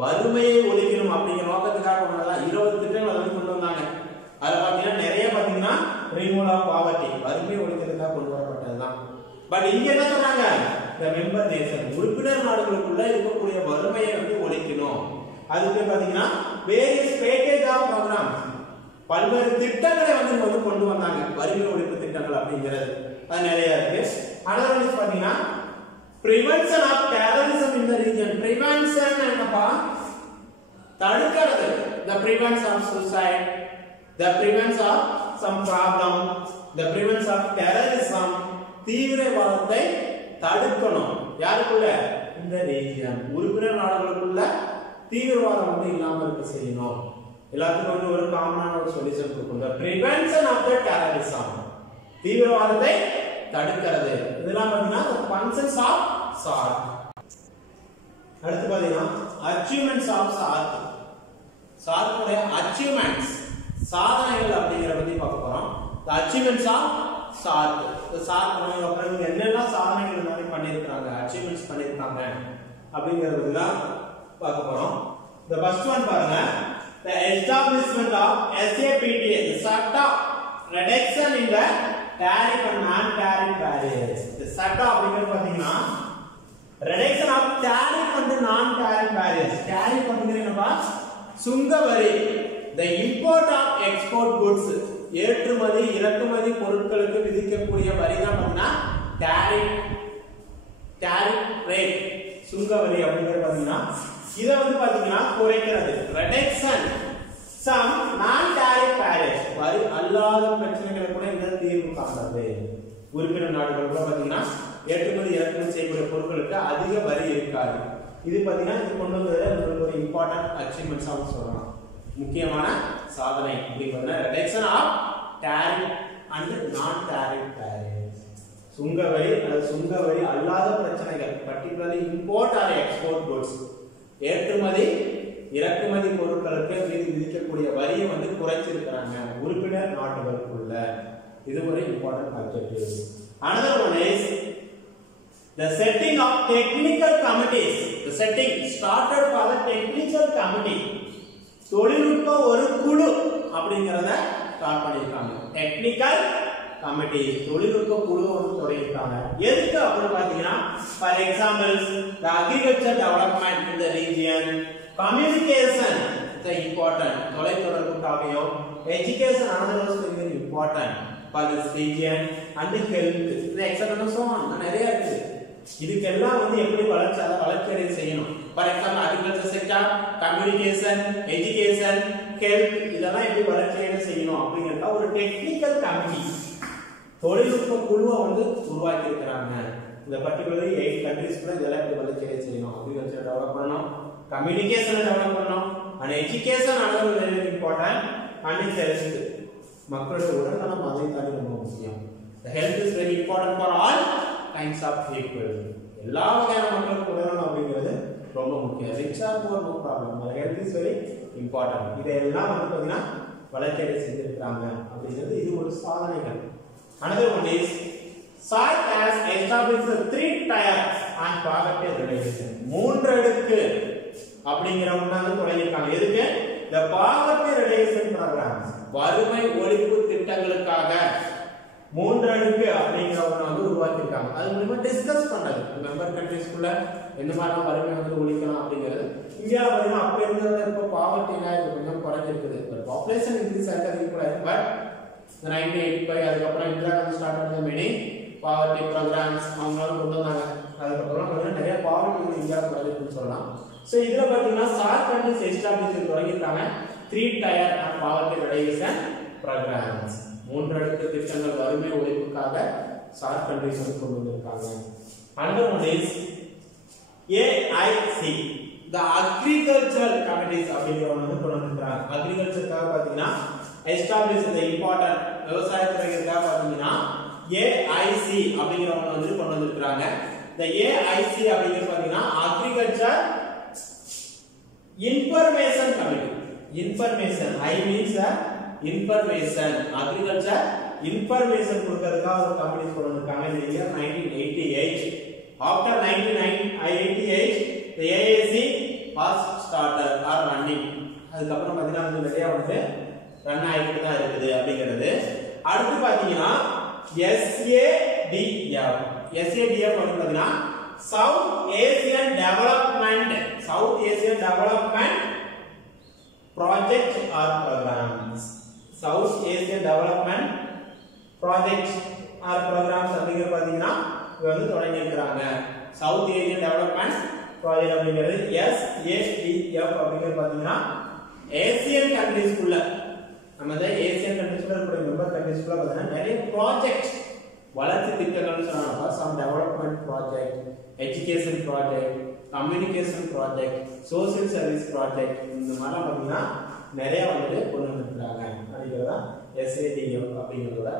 வறுமையை ஒழிக்கணும் அப்படிங்கிற நோக்கத்துக்காக கொண்டதெல்லாம் 20 திட்டங்கள் வந்து கொண்டு வந்தாங்க. அதுல பாத்தீங்கன்னா நிறைய பாத்தீங்கன்னா ரிமூவல் ஆஃப் பாவர்ட்டி, வறுமையை ஒழிக்கிறதுக்காக கொண்டு வரப்பட்டதுதான். பட் இங்க என்ன சொன்னாங்க? the member nation, உறுப்பினர் நாடுகளுக்குள்ள இருக்கக்கூடிய வறுமையை வந்து ஒழிக்கணும். அதுக்கு பாத்தீங்கன்னா various package of programs, பல்வேறு திட்டங்களை வந்து கொண்டு வந்தாங்க, வறுமை ஒழிப்பு திட்டங்கள் அப்படிங்கிறது. அது நிறைய இருக்கு. another one is பாத்தீங்கன்னா prevention of terrorism in the region. prevention என்னப்பா? தடுக்கிறது. the prevention of suicide, the prevention of some problem, the prevention of terrorism, தீவிரவாதத்தை தடுக்கணும். யாருக்குள்ள? இந்த ரீஜன், உறுப்பினர் நாடுகளுக்குள்ள தீவிரவாதம் வந்து இல்லாம இருக்க செய்யணும். எல்லாத்துக்கும் வந்து ஒரு காமனான ஒரு சொல்யூஷன் கொடுக்கணும். the prevention of the terrorism, தீவிரவாதத்தை தடுக்கிறது. இதெல்லாம் பாத்தீங்கன்னா the functions of SAARC. அடுத்து பாத்தீங்கன்னா achievements of SAARC. SAARC உடைய achievements, சாதனைகள் அப்படிங்கறத பத்தி பார்க்க போறோம். the achievements of SAARC. the SAARC அப்புறம் என்னெல்லாம் சாதனைகள் எல்லாமே பண்ணிருக்காங்க, achievements பண்ணிருக்காங்க அப்படிங்கறத பத்தி தான் பார்க்க போறோம். the first one பாருங்க, the establishment of SAPTA, the SATA, reduction in the tariff and non-tariff barriers. the SATA அப்படிங்கிறது பாத்தீங்கன்னா reduction of tariff and non-tariff barriers. tariff அப்படிங்கிறது என்னப்பா? சுங்க வரி. the import of export goods, ஏற்றுமதி இறக்குமதி பொருட்களுக்கு விதிக்கக்கூடிய வரி தான் பாத்தீங்கன்னா tariff rate, சுங்க வரி அப்படிங்கிறது பாத்தீங்கன்னா இத வந்து பாத்தீங்கன்னா குறைக்கிறது. reduction some non-tariff barriers, வரி அல்லாத பிரச்சனைகளை கூட இந்த தீர்வு காண்றது. உறுப்பினர் நாடுகளுக்குள்ள பாத்தீங்கன்னா ஏற்றுமதி இறக்குமதி செய்யக்கூடிய பொருட்களுக்கு அதிக வரி இருக்காது. இது பாத்தீங்கன்னா இது கொண்டு வந்ததுல ஒரு இம்பார்ட்டன்ட் அச்சீவ்மெண்ட்ஸ் ஆக சொல்லலாம், முக்கியமான சாதனை அப்படிங்கறது reduction of tariff and non-tariff barriers. சுங்க வரி அல்லது சுங்க வரி அல்லாத பிரச்சனைகள், particularly import or export goods, ஏற்றுமதி இறக்குமதி பொருட்களுக்கு விதிக்கக்கூடிய வரியை வந்து குறைச்சிருக்காங்க உறுப்பினர் நாடுகளுக்குள்ள. இது ஒரு important objective. another one is the setting of technical committees. the setting started for the technical committee, தொழில்நுட்ப ஒரு குழு அப்படிங்கறத ஸ்டார்ட் பண்ணிருக்காங்க. டெக்னிக்கல் கமிட்டி, தொழில்நுட்ப குழு வந்து தொடங்கிருக்காங்க. எதுக்கு அப்படின்னு பாத்தீங்கன்னா for examples the agriculture development in the region, communication is important, தொலைத்தொடர்புக்காகவும், education another is very important for this region, and health, etc. so on நிறைய இருக்கு. இதுக்கெல்லாம் வந்து எப்படி வளர்ச்சி செய்யணும். For example agriculture sector, communication, education, health, இதெல்லாம் எப்படி வளர்ச்சி செய்யணும் அப்படிங்கறத ஒரு டெக்னிக்கல் கமிட்டி, தொழில்நுட்ப குழுவை வந்து உருவாக்கி இருக்கிறாங்க. இந்த பர்టిక్యులர் 8 கண்ட்ரீஸ்ல இதெல்லாம் எப்படி வளர்ச்சி செய்யணும், அக்ரிகல்ச்சர் டெவலப் பண்ணணும், கம்யூனிகேஷன் டெவலப் பண்ணணும், and education another very important, and health, மக்களுடைய உடல்நலம் அதை தாண்டி ரொம்ப முக்கியம். the health is very important for all kinds of people. எல்லா வகையான மக்களுக்கு உடல்நலம் அப்படிங்கிறது ரொம்ப முக்கியம். Rich or poor no problem, the health is very important. இதெல்லாம் வந்து பாத்தீங்கன்னா வளர்ச்சி செஞ்சிருக்காங்க அப்படிங்கிறது இது ஒரு சாதனைகள். another one is SAARC has established the 3 tiers on poverty reduction. 3 அடுக்கு அப்படிங்கிற ஒண்ணாங்க தொடங்கிருக்காங்க. எதுக்கு? the poverty reduction programs, வறுமை ஒழிப்பு திட்டங்களுக்காக 3 அடுக்கு அப்படிங்கிற ஒண்ணு வந்து உருவாக்கி இருக்காங்க. அது மூலமா டிஸ்கஸ் பண்ணது மெம்பர் கண்ட்ரீஸ்க்குள்ள எந்த மாதிரி வறுமை வந்து ஒழிக்கலாம் அப்படிங்கிறது. இந்தியால பாத்தீங்கன்னா அப்ப இருந்தத இப்ப பாவர்ட்டி கொஞ்சம் குறைஞ்சிருக்குது. பாப்புலேஷன் இன்க்ரீஸ் ஆயிருக்கு கூட, பட் 1985 அதுக்கப்புறம் இந்திரா காந்தி ஸ்டார்ட் பண்ண மெனி பாவர்ட்டி ப்ரோக்ராம்ஸ் அவங்களால கொண்டு வந்தாங்க. அதுக்கப்புறம் பார்த்தீங்கன்னா நிறைய பாவர்ட்டி இந்தியா ப்ராஜெக்ட்னு சொல்லலாம். ஸோ இதில் பார்த்தீங்கன்னா சார்க் கண்ட்ரிஸ் எஸ்டாப்ளிஷ் தொடங்கியிருக்காங்க 3 tier பாவர்ட்டி ரெடியூஷன் ப்ரோக்ராம்ஸ். 3 அடுக்கு திட்டங்கள் வறுமை ஒழிப்புக்காக சார்க் கண்ட்ரிஸ் வந்து கொண்டு வந்திருக்காங்க. Another one is AIC, the agricultural committees அப்படிங்கறவங்க வந்து கொண்டு வந்திருக்காங்க. அக்ரிகல்ச்சருக்காக பார்த்தீங்கன்னா எஸ்டாப்ளிஷ் the important விவசாயத்துறைக்காக பார்த்தீங்கன்னா AIC அப்படிங்கறவங்க வந்து கொண்டு வந்திருக்காங்க. The AIC அப்படிங்கிறது பார்த்தீங்கன்னா agriculture information committee. Information I means information agriculture information கொடுக்கிறதுக்காக ஒரு கமிட்டி கொண்டு வந்திருக்காங்க. இந்த year 1988. After 1988 the AIC was started or running. அதுக்கப்புறம் பார்த்தீங்கன்னா வந்து நிறைய வந்து ரன் ஆகிட்டு தான் இருக்குது அப்படிங்கிறது. அடுத்து பார்த்தீங்கன்னா SADF. SADF வந்து பார்த்தீங்கன்னா South Asian Development Project or Programs. South Asian Development Project or Programs அப்படிங்கிறது பார்த்தீங்கன்னா இது வந்து தொடங்கி இருக்காங்க. South Asian Development Project அப்படிங்கிறது SADF அப்படிங்கிறது பார்த்தீங்கன்னா ஏசியன் கண்ட்ரீஸ்க்குள்ள நம்ம இந்த ஏசியன் கண்ட்ரீஸ்க்குள்ள இருக்கிற மெம்பர் கண்ட்ரீஸ்க்குள்ள பார்த்தீங்கன்னா நிறைய ப்ராஜெக்ட் வளர்ச்சி திட்டங்கள்னு சொன்னாங்க. Some development project, education project, communication project, social service project இந்த மாதிரிலாம் பார்த்தீங்கன்னா நிறைய வந்து கொண்டு வந்துருக்காங்க. அப்படிங்கிறதா SADF அப்படிங்கிறதோட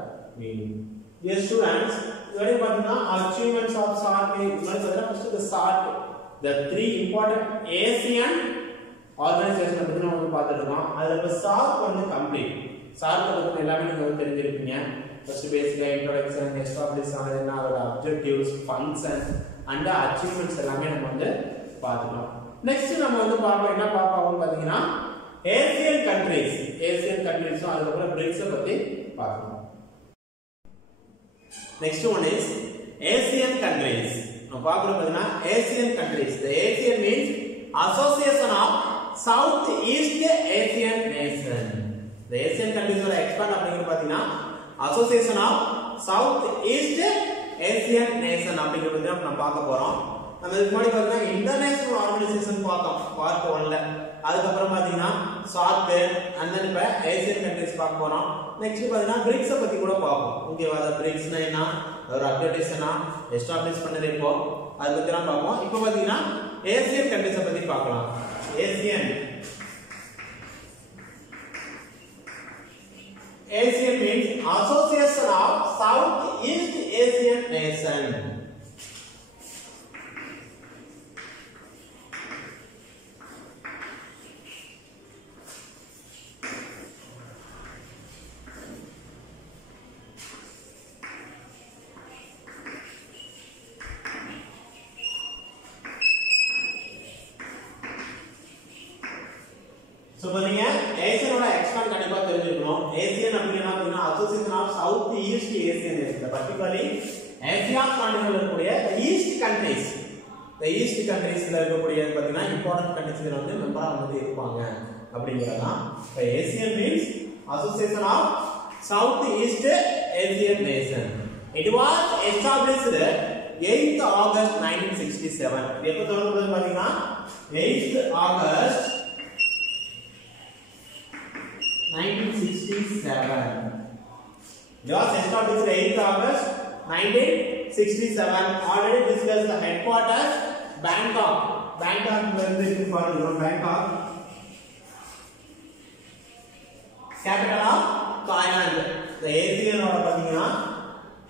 மீனிங். Dear students, இதுவரை பார்த்தீங்கன்னா achievements of SAARC இது மாதிரி பார்த்தீங்கன்னா first the SAARC, the 3 important Asian organization பத்தி நம்ம வந்து பார்த்துட்டு இருக்கோம். அதுல இப்ப SAARC வந்து கம்ப்ளீட். SAARC பத்தி எல்லாமே நீங்க வந்து தெரிஞ்சிருப்பீங்க. ஃபர்ஸ்ட் பேசிக்கா இன்ட்ரோடக்ஷன், எஸ்டாப்லிஷ் ஆனதுன்னா அதோட அப்ஜெக்டிவ்ஸ், ஃபங்க்ஷன் அண்ட் அச்சீவ்மெண்ட்ஸ் எல்லாமே நம்ம வந்து பார்த்துக்கலாம். நெக்ஸ்ட் நம்ம வந்து பார்ப்போம் என்ன பார்ப்போம் பார்த்தீங்கன்னா ஏசியன் கண்ட்ரீஸும் அதுக்கப்புறம் பிரிக்ஸை பத்தி பார்க்கலாம். Next one is Asian countries. நம்ம பார்க்கறது பார்த்தீங்கன்னா Asian countries. The Asian means Association of South East Asian Nation. The Asian countries ஓட எக்ஸ்பாண்ட் அப்படிங்கிறது பார்த்தீங்கன்னா Association of South East Asian Nation அப்படிங்கிறது நம்ம பார்க்க போறோம். நம்ம இதுக்கு முன்னாடி பார்த்தீங்கன்னா இன்டர்நேஷனல் ஆர்கனைசேஷன் பார்த்தோம் பார்ட் 1ல. அதுக்கப்புறம் பார்த்தீங்கன்னா SAARC and then இப்ப ஏசியன் கண்ட்ரீஸ் பார்க்க போறோம். நெக்ஸ்ட் பார்த்தீங்கன்னா பிரிக்ஸை பத்தி கூட பார்ப்போம். ஓகேவா? அந்த பிரிக்ஸ்னா என்ன, ஒரு அப்டேஷனா எஸ்டாப்லிஷ் பண்ணது இப்போ அதை பத்தி தான் பார்ப்போம். இப்போ பார்த்தீங்கன்னா ஏசியன் கண்ட்ரீஸை பத்தி பார்க்கலாம். Asian means Association of South East Asian Nation. So பாத்தீங்க ஏசியனோட எக்ஸ்பாண்ட் கண்டிப்பா தெரிஞ்சிருக்கணும். ஏசியன் அப்படினா பாத்தீங்கன்னா association of south east Asian nation. Particularly Asia காண்டினென்ட்ல இருக்கக்கூடிய ஈஸ்ட் கண்ட்ரீஸ். இந்த ஈஸ்ட் கண்ட்ரீஸ்ல இருக்கக்கூடிய பாத்தீங்கன்னா இம்பார்ட்டன்ட் கண்ட்ரீஸ்ல வந்து மெம்பரா வந்து இருப்பாங்க அப்படிங்கறதா. ASEAN means association of south east Asian nation. It was established 8th August 1967. எப்ப தொடங்குது பாத்தீங்கன்னா 8th August 1967. It was established 8th August 1967. Already discussed the headquarters Bangkok. Bangkok வந்து இருக்கு பாருங்க. Bangkok capital of Thailand. The ASEAN ஓட பாத்தீங்கன்னா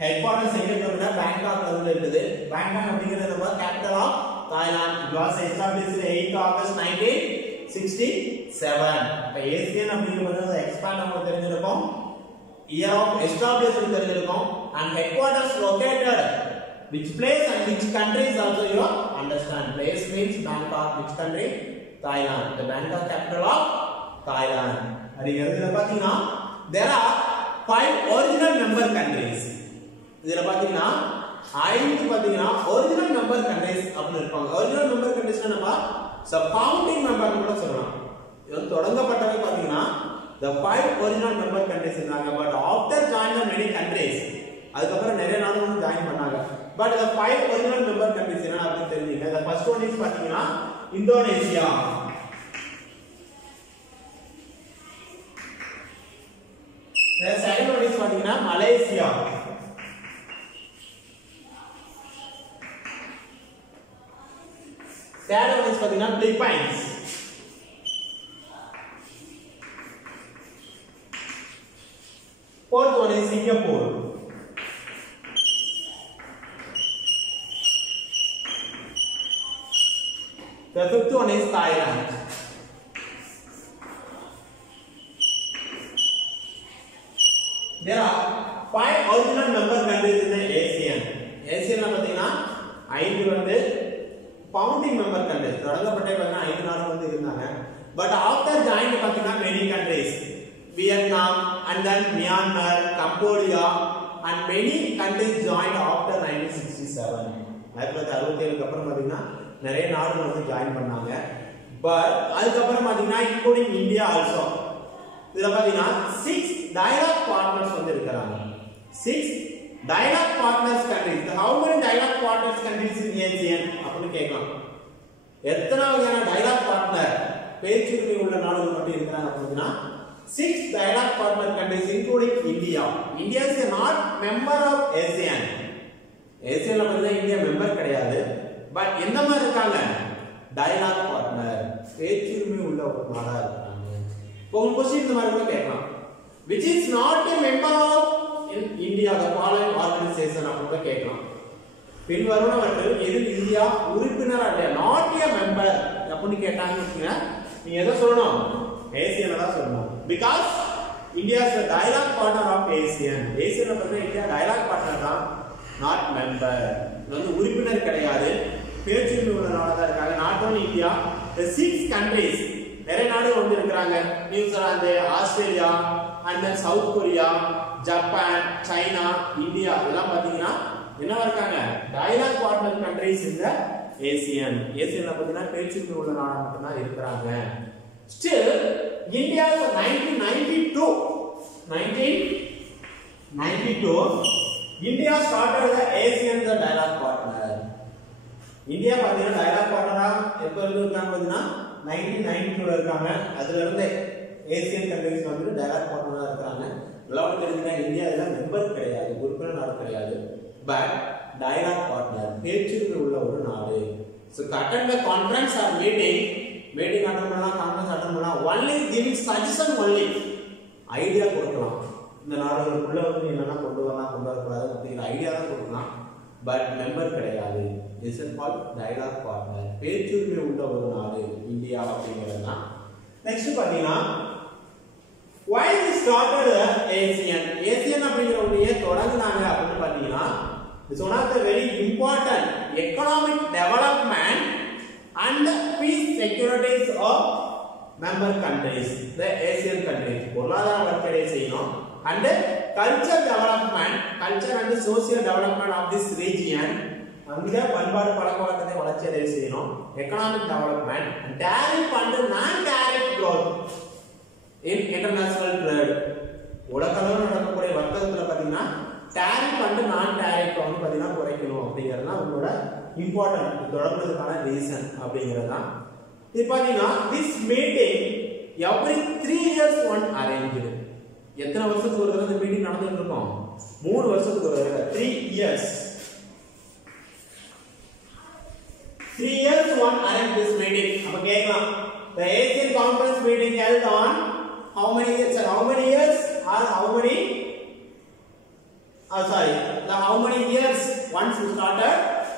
headquarters எங்க இருக்குன்னா Bangkok வந்து இருக்குது. Bangkok அப்படிங்கிறது நம்ம capital of Thailand. It was established 8th August 1967. ASEAN அப்படிங்கிறது எக்ஸ்பாண்ட் நமக்கு தெரிஞ்சிருக்கும். Year of establishment தெரிஞ்சிருக்கும். And headquarters located which place and which country is also you understand. Place means Bangkok. Which country? Thailand. The Bangkok capital of Thailand. அதுல பாத்தீங்கன்னா there are 5 original member countries. இதுல பாத்தீங்கன்னா 5 பாத்தீங்கன்னா original member countries அப்படி இருப்பாங்க. original member countries நம்ம founding member கூட சொல்லலாம். இது தொடங்கப்பட்டவை பாத்தீங்கன்னா the 5 original member countries இருந்தாங்க. But after join the many countries, அதுக்கப்புறம் நிறைய நாடு வந்து ஜாயின் பண்ணாங்க. But the 5 original member countries என்ன அப்படின்னு தெரிஞ்சுங்க. The first one is பாத்தீங்கன்னா Indonesia. The second one is பாத்தீங்கன்னா மலேசியா. Third one is பாத்தீங்கன்னா Philippines. Fourth one is Singapore. The fifth one is Thailand. There are 5 original member countries in the ASEAN. ASEAN ல பாத்தீங்கன்னா 5 வந்து founding member countries. தொடங்கப்பட்டே பாத்தீங்கன்னா 5 நாடு வந்து இருந்தாங்க. But after joining பாத்தீங்கன்னா many countries, Vietnam and then Myanmar, Cambodia and many countries joined after 1967. 1967 க்கு அப்புறம் பாத்தீங்கன்னா நிறைய நாடுகள் வந்து ஜாயின் பண்ணாங்க. பட் அதுக்கு அப்புறம் பாத்தீங்கன்னா including India also. இதுல பாத்தீங்கன்னா 6 dialogue partners வந்து இருக்காங்க. 6 dialogue partners countries. How many dialogue partners countries in ASEAN அப்படி கேட்கலாம். எத்தனை வகையான dialogue partner பேச்சுரிமை உள்ள நாடுகள் மட்டும் இருக்காங்க அப்படினா 6 dialogue partner countries including India. India is not member of ASEAN. ASEAN ல வந்து இந்தியா மெம்பர் கிடையாது. பட் எந்த மாதிரி இருக்காங்க? dialogue partner பேச்சுரிமை உள்ள ஒரு நாடா இருக்காங்க. இப்போ ஒரு क्वेश्चन இந்த மாதிரி கூட கேட்கலாம். Which is not a member of in India the following organization அப்படி கேட்கலாம். பின்வருவனவற்றில் எதில் இந்தியா உறுப்பினரா இல்லையா? not a member அப்படி கேட்டாங்கன்னா நீங்க எதை சொல்லணும்? ASEAN தான் சொல்லணும். Because India is the dialogue partner of ASEAN. ASEAN ல வந்து இந்தியா dialogue partner தான், not member. இது வந்து உறுப்பினர் கிடையாது, பேச்சுரிமை உள்ள நாடா தான் இருக்காங்க. not only India, the 6 countries நிறைய நாடுகள் வந்து இருக்காங்க. New Zealand, Australia and then South Korea, Japan, China, India இதெல்லாம் பாத்தீங்கன்னா என்னவா இருக்காங்க? dialogue partner countries in the ASEAN. ASEAN ல பாத்தீங்கன்னா பேச்சுரிமை உள்ள நாடா மட்டும் தான் இருக்காங்க. Still, India in 1992, India started the ASEAN the dialogue partner. India பாத்தீங்கன்னா dialogue partner எப்ப இருக்காங்க பாத்தீங்கன்னா 1992 ல இருக்காங்க. அதுல இருந்து ASEAN countries வந்து dialogue partner இருக்காங்க. எல்லாரும் தெரிஞ்சுங்க இந்தியா இதுல மெம்பர் கிடையாது, உறுப்பினர் நாடு கிடையாது. பட் dialogue partner பேச்சுரிமை உள்ள ஒரு நாடு. So attend the conference or meeting attend பண்ணலாம், கான்ஃபரன்ஸ் அட்டெண்ட் பண்ணலாம். only giving suggestion only, idea கொடுக்கலாம். இந்த நாடுகளுக்குள்ள வந்து என்னன்னா கொண்டு வரலாம், கொண்டு வரக்கூடாது அப்படிங்கிற ஐடியா தான் கொடுக்கலாம். பட் மெம்பர் கிடையாது. this is called dialogue partner பேச்சுரிமை உள்ள ஒரு நாடு இந்தியா அப்படிங்கிறது தான். நெக்ஸ்ட் பாத்தீங்கன்னா why they started the ASEAN. ASEAN அப்படிங்கிற ஒண்ணு ஏன் தொடங்குனாங்க அப்படின்னு பாத்தீங்கன்னா it's one of the very important economic development and peace securities of member countries, the ASEAN countries. பொருளாதார வளர்ச்சியை செய்யணும் and culture development, culture and social development of this region. அங்க பண்பாடு பழக்கவழக்கத்தை வளர்ச்சியை செய்யணும். economic development, tariff and non-tariff growth in international trade. உலக அளவில் நடக்கக்கூடிய வர்த்தகத்துல பாத்தீங்கன்னா tariff and non-tariff வந்து பாத்தீங்கன்னா குறைக்கணும் அப்படிங்கிறது தான் உங்களோட இம்பார்ட்டன்ட் தொடர்றதுக்கான ரீசன் அப்படிங்கிறது தான். இது பாத்தீங்கன்னா this meeting every 3 years one arranged. எத்தனை வருஷத்துக்கு ஒரு தடவை இந்த மீட்டிங் நடந்துட்டு இருக்கும்? 3 வருஷத்துக்கு ஒரு தடவை, 3 years. 3 years one arranged this meeting. அப்ப கேட்கலாம், the ASEAN conference meeting held on how many years or how many years or how many how many years once you started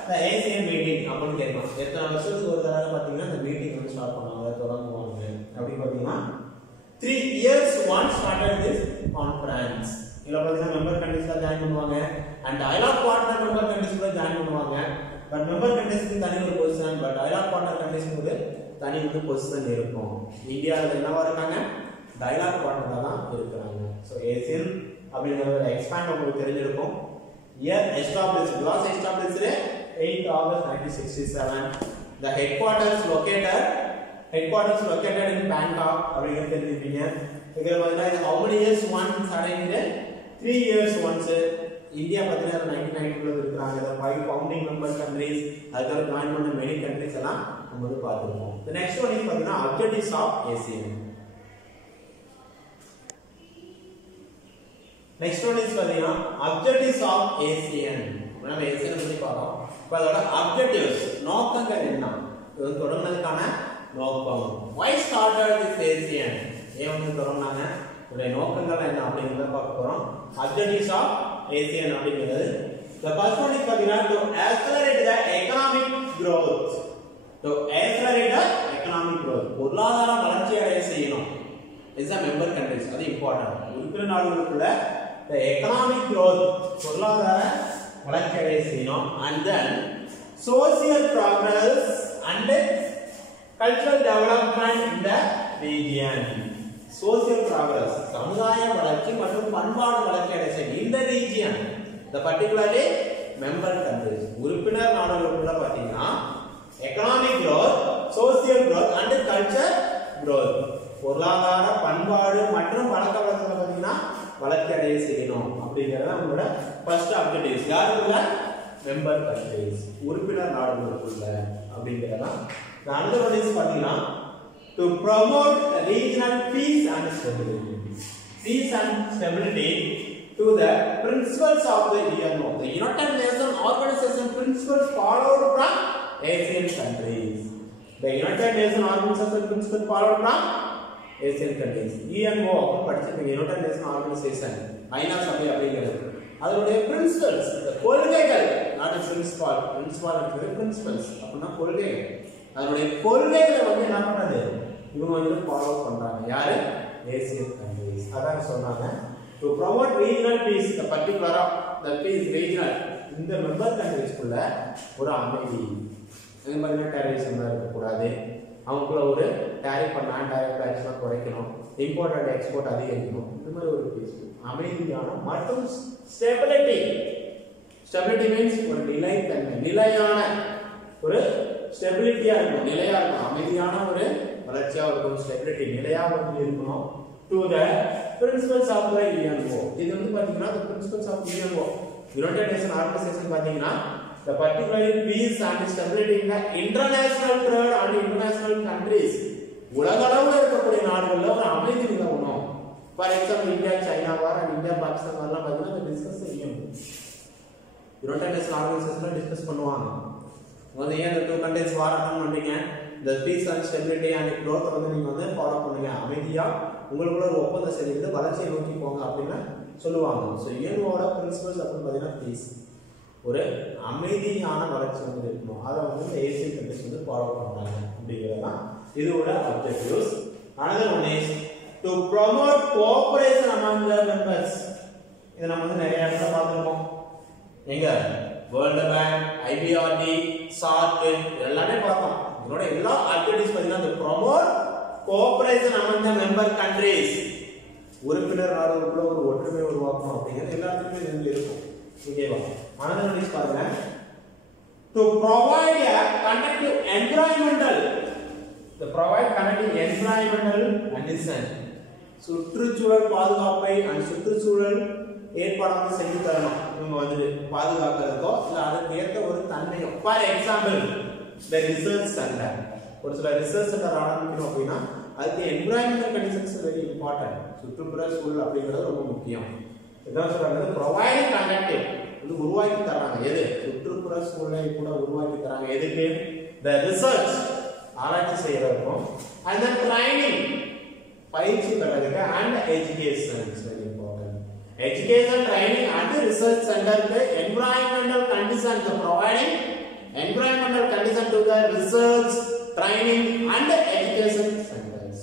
the ASEAN meeting அப்படின்னு கேட்கலாம். எத்தனை வருஷத்துக்கு ஒரு தடவை பாத்தீங்கன்னா இந்த மீட்டிங் வந்து ஸ்டார்ட் பண்ணுவாங்க, தொடங்குவாங்க அப்படி பாத்தீங்கன்னா 3 years once started this conference. இதுல பாத்தீங்கன்னா மெம்பர் கண்ட்ரீஸ்ல ஜாயின் பண்ணுவாங்க and dialogue partner மெம்பர் கண்ட்ரீஸ்ல ஜாயின் பண்ணுவாங்க. பட் மெம்பர் கண்ட்ரீஸ்க்கு தனி ஒரு பொசிஷன், பட் dialogue partner கண்ட்ரீஸ்க்கு ஒரு தனி ஒரு பொசிஷன் இருக்கும். இந்தியால என்னவா இருக்காங்க? dialogue partner தான் இருக்காங்க. சோ ASEAN அப்படிங்கறது எக்ஸ்பாண்ட் உங்களுக்கு தெரிஞ்சிருக்கும். year established, was established 8th August 1967. The headquarters located in Bangkok அப்படிங்கறது தெரிஞ்சுப்பீங்க. இதுல பாத்தீங்கன்னா how many years once அடையுது 3 years once. இந்தியா பாத்தீங்கன்னா 1990 ல இருக்காங்க. the 5 founding member countries அதோட ஜாயின் பண்ண many countries எல்லாம் நம்ம வந்து பார்த்திருக்கோம். the next one is பாத்தீங்கன்னா objectives of ASEAN. next one is பாத்தீங்கன்னா objectives of ASEAN. நம்ம ASEAN பத்தி பார்ப்போம். இப்போ அதோட objectives நோக்கங்கள் என்ன? இது தொடங்குனதுக்கான நோக்கம். why started this ASEAN? ஏன் வந்து தொடங்குனாங்க? இதோட நோக்கங்கள் என்ன அப்படிங்கறத பார்க்க போறோம். objectives of ASEAN அப்படிங்கிறது the first one is பாத்தீங்கன்னா to accelerate the economic growth. to accelerate the economic growth பொருளாதார வளர்ச்சியை அடைய செய்யணும். is a member countries அது இம்பார்ட்டன்ட். உறுப்பினர் நாடுகளுக்குள்ள the economic growth பொருளாதார வளர்ச்சி அடைய செய்யணும். and then social progress and cultural development in the region. social progress சமுதாய வளர்ச்சி மற்றும் பண்பாடு வளர்ச்சி அடைய செய்யணும். இந்த region the particularly member countries உறுப்பினர் நாடுகளுக்குள்ள பாத்தீங்கன்னா economic growth, social growth and culture growth பொருளாதார பண்பாடு மற்றும் பழக்கவழக்கங்களை பாத்தீங்கன்னா வளர்ச்சி அடைய செய்யணும் அப்படிங்கறது நம்மளோட first objectives. யாருக்குள்ள? member countries உறுப்பினர் நாடுகளுக்குள்ள அப்படிங்கறதா. another one is பாத்தீங்கன்னா to promote regional peace and stability. Peace and stability to the principles of the UNO. The United Nations Organization principles followed from Asian countries. The United Nations Organization principles followed from Asian countries. UNO படிச்சிருக்கீங்க. United Nations Organization ஐநா சபை அப்படிங்கிறது. அதனுடைய principles கொள்கைகள் not a principle. Principle and principles அப்படினா கொள்கைகள். அதனுடைய கொள்கைகளை வந்து என்ன பண்றது? இவங்க வந்து ஃபாலோ பண்றாங்க. யாரு? Asian countries. அதான் சொன்னாங்க to promote regional peace, the particular of the peace regional இந்த member countries குள்ள ஒரு அமைதி. இது மாதிரி டெரரிசம் இருக்க கூடாது. அவங்களுக்குள்ள ஒரு டாரிஃப் நான் டைரக்ட் டாக்ஸ்லாம் குறைக்கணும். இம்போர்ட் அண்ட் எக்ஸ்போர்ட் அதிகரிக்கணும். இந்த மாதிரி ஒரு பீஸ் அமைதியான மற்றும் ஸ்டெபிலிட்டி. ஸ்டெபிலிட்டி மீன்ஸ் ஒரு நிலைத்தன்மை, நிலையான ஒரு ஸ்டெபிலிட்டியா இருக்கணும், நிலையா இருக்கணும், அமைதியான ஒரு வளர்ச்சியா இருக்கணும், ஸ்டெபிலிட்டி நிலையா வந்து இருக்கணும். to the principles of the UNO. இது வந்து பாத்தீங்கன்னா the principles of UNO United Nations Organization பாத்தீங்கன்னா the particularly peace and stability in the international trade and international countries உலக அளவுல இருக்கக்கூடிய நாடுகள்ல ஒரு அமைதி நிலவணும். For example India China war and India Pakistan வார்லாம் பாத்தீங்கன்னா டிஸ்கஸ் செய்யும். United Nations Organization டிஸ்கஸ் பண்ணுவாங்க. வந்து ஏன் டூ கண்ட்ரீஸ் வார் அட்டன் பண்றீங்க? the peace and stability and growth வந்து நீங்க வந்து ஃபாலோ பண்ணுங்க. அமைதியா உங்களுக்குள்ள ஒரு ஒப்பந்தம் செய்து வளர்ச்சியை நோக்கி போங்க அப்படின்னு சொல்லுவாங்க. ஸோ யூஎன்ஓட பிரின்சிபல்ஸ் அப்படின்னு பார்த்தீங்கன்னா பீஸ், ஒரு அமைதியான வளர்ச்சி வந்து இருக்கணும். அதை வந்து ஏசியன் கண்ட்ரிஸ் வந்து ஃபாலோ பண்றாங்க அப்படிங்கிறது தான் இதோட objectives. another one is to promote cooperation among the members. இதை நம்ம வந்து நிறைய இடத்துல பார்த்துருக்கோம். எங்க வேர்ல்டு பேங்க், ஐபிஆர்டி, சார்க் எல்லாமே பார்த்தோம். இதோட எல்லா அப்ஜெக்டிவ்ஸ் பார்த்தீங்கன்னா to promote cooperation among the member countries உறுப்பினர் நாடுகளுக்குள்ள ஒரு ஒற்றுமை உருவாக்கணும் அப்படிங்கிறது எல்லாத்துக்குமே இதுல இருக்கும். ஓகேவா? another one is பாருங்க to provide a conducive environmental condition சுற்றுச்சூழல் பாதுகாப்பை and சுற்றுச்சூழல் ஏற்பாடு செய்து தரணும். இவங்க வந்து பாதுகாக்கிறதுக்கோ இல்ல அதுக்கு ஏற்ற ஒரு தன்மையோ. For example the research center ஒரு சில ரிசர்ச் சென்டர் ஆரம்பிக்கணும் அப்படின்னா அதுக்கு என்விரான்மெண்டல் கண்டிஷன்ஸ் வெரி இம்பார்ட்டன்ட். சுற்றுப்புற சூழல் அப்படிங்கிறது ரொம்ப முக்கியம். இதான் சொல்றாங்க ப்ரொவைடிங் கண்டக்டிவ் இது உருவாக்கி தராங்க. எது? சுற்றுப்புற சூழலை கூட உருவாக்கி தராங்க. எதுக்கு? the research ஆராய்ச்சி செய்யறதுக்கும் and then training பயிற்சி தரதுக்கு and education is very important. Education, training and research center க்கு environmental conditions providing environmental condition to the research, training and education centers.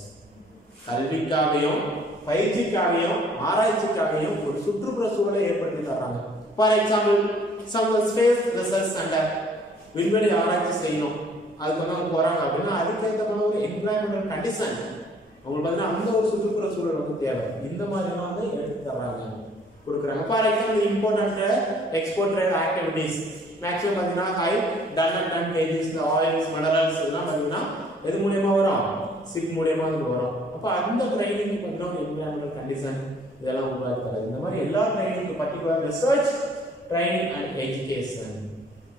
கல்விக்காகவும் பயிற்சிக்காகவும் ஆராய்ச்சிக்காகவும் ஒரு சுற்றுப்புற சூழலை ஏற்படுத்தி தராங்க. For example some space research center விண்வெளி ஆராய்ச்சி செய்யணும் அதுக்கு வந்து போறாங்க அப்படின்னா அதுக்கேற்ற மாதிரி ஒரு என்விரான்மெண்டல் கண்டிஷன் உங்களுக்கு பார்த்தீங்கன்னா அந்த ஒரு சுற்றுப்புற சூழல் வந்து தேவை. இந்த மாதிரிலாம் வந்து எடுத்து தர்றாங்க கொடுக்குறாங்க. For example import and export trade activities maximum பார்த்தீங்கன்னா ஹை டன் அண்ட் டன் கேஜஸ் இந்த ஆயில்ஸ் மினரல்ஸ் இதெல்லாம் பார்த்தீங்கன்னா எது மூலியமா வரும்? சிப் மூலியமா வந்து வரும். அப்ப அந்த ட்ரைனிங் கொஞ்சம் என்விரான்மெண்டல் கண்டிஷன் இதெல்லாம் உருவாக்கி தராது. இந்த மாதிரி எல்லா ட்ரைனிங்க்கு particular research training and education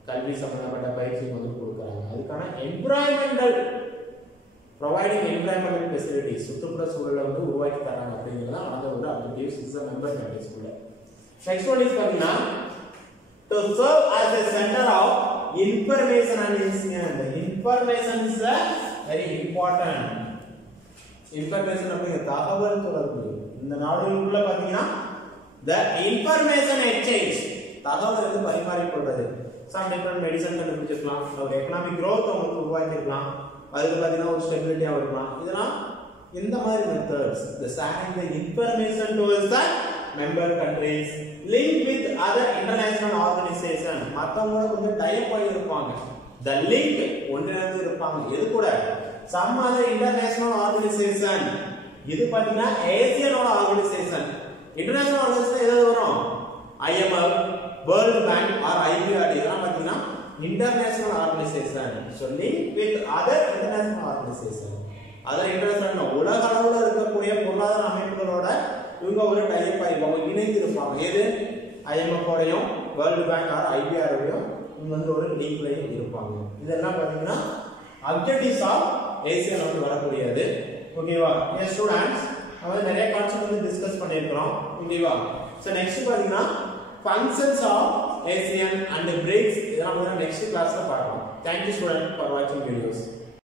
கல்வி சம்பந்தப்பட்ட பயிற்சி வந்து கொடுக்குறாங்க. அதுக்கான என்விரான்மெண்டல் ப்ரொவைடிங் என்விரான்மெண்டல் ஃபெசிலிட்டிஸ் சுற்றுப்புற சூழலை வந்து உருவாக்கி தராங்க அப்படிங்கிறது தான் அந்த ஒரு objectives is a member country school. Next one is பாத்தீங்கன்னா to serve as a center of information and insight. Information is a very important. Information அப்படிங்க தகவல் தொடர்பு. இந்த நாடுகளுக்குள்ள பாத்தீங்கன்னா the information exchange தகவல் வந்து பரிமாறிக்கொள்வது. some different medicine கண்டுபிடிச்சிருக்கலாம், ஒரு economic growth வந்து உருவாக்கிருக்கலாம், அதுக்கு பாத்தீங்கன்னா ஒரு ஸ்டெபிலிட்டியா இருக்கலாம். இதெல்லாம் இந்த மாதிரி methods the sharing the information towards the member countries link with other international organization மத்தவங்களோட கொஞ்சம் டைப் ஆகி இருப்பாங்க. the link ஒன்றிணைந்து இருப்பாங்க. இது கூட some other international organization இது பாத்தீங்கன்னா ஏசியனோட ஆர்கனைசேஷன். இன்டர்நேஷனல் ஆர்கனைசேஷன் எது வரும்? IMF, World Bank or IBRD இதெல்லாம் பாத்தீங்கன்னா international organization. so link with other international organization other international உலக அளவுல இருக்கக்கூடிய பொருளாதார அமைப்புகளோட இவங்க ஒரு டைப் ஆயிப்பாங்க, இணைந்து இருப்பாங்க. எது? IMF ஓடையும் வேர்ல்ட் பேங்க் ஆர் IBR ஓடையும் இவங்க வந்து ஒரு லிங்க்லயும் இருப்பாங்க. இதெல்லாம் பாத்தீங்கன்னா அப்ஜெக்டிவ்ஸ் ஆஃப் ஏசியன் வந்து வரக்கூடியது. ஓகேவா? ஏ ஸ்டூடண்ட்ஸ் நம்ம நிறைய கான்செப்ட் வந்து டிஸ்கஸ் பண்ணியிருக்கிறோம். ஓகேவா? சோ நெக்ஸ்ட் பாத்தீங்கன்னா functions of ASEAN and BRICS இதெல்லாம் வந்து நெக்ஸ்ட் கிளாஸ்ல பார்க்கலாம். Thank you students for watching videos.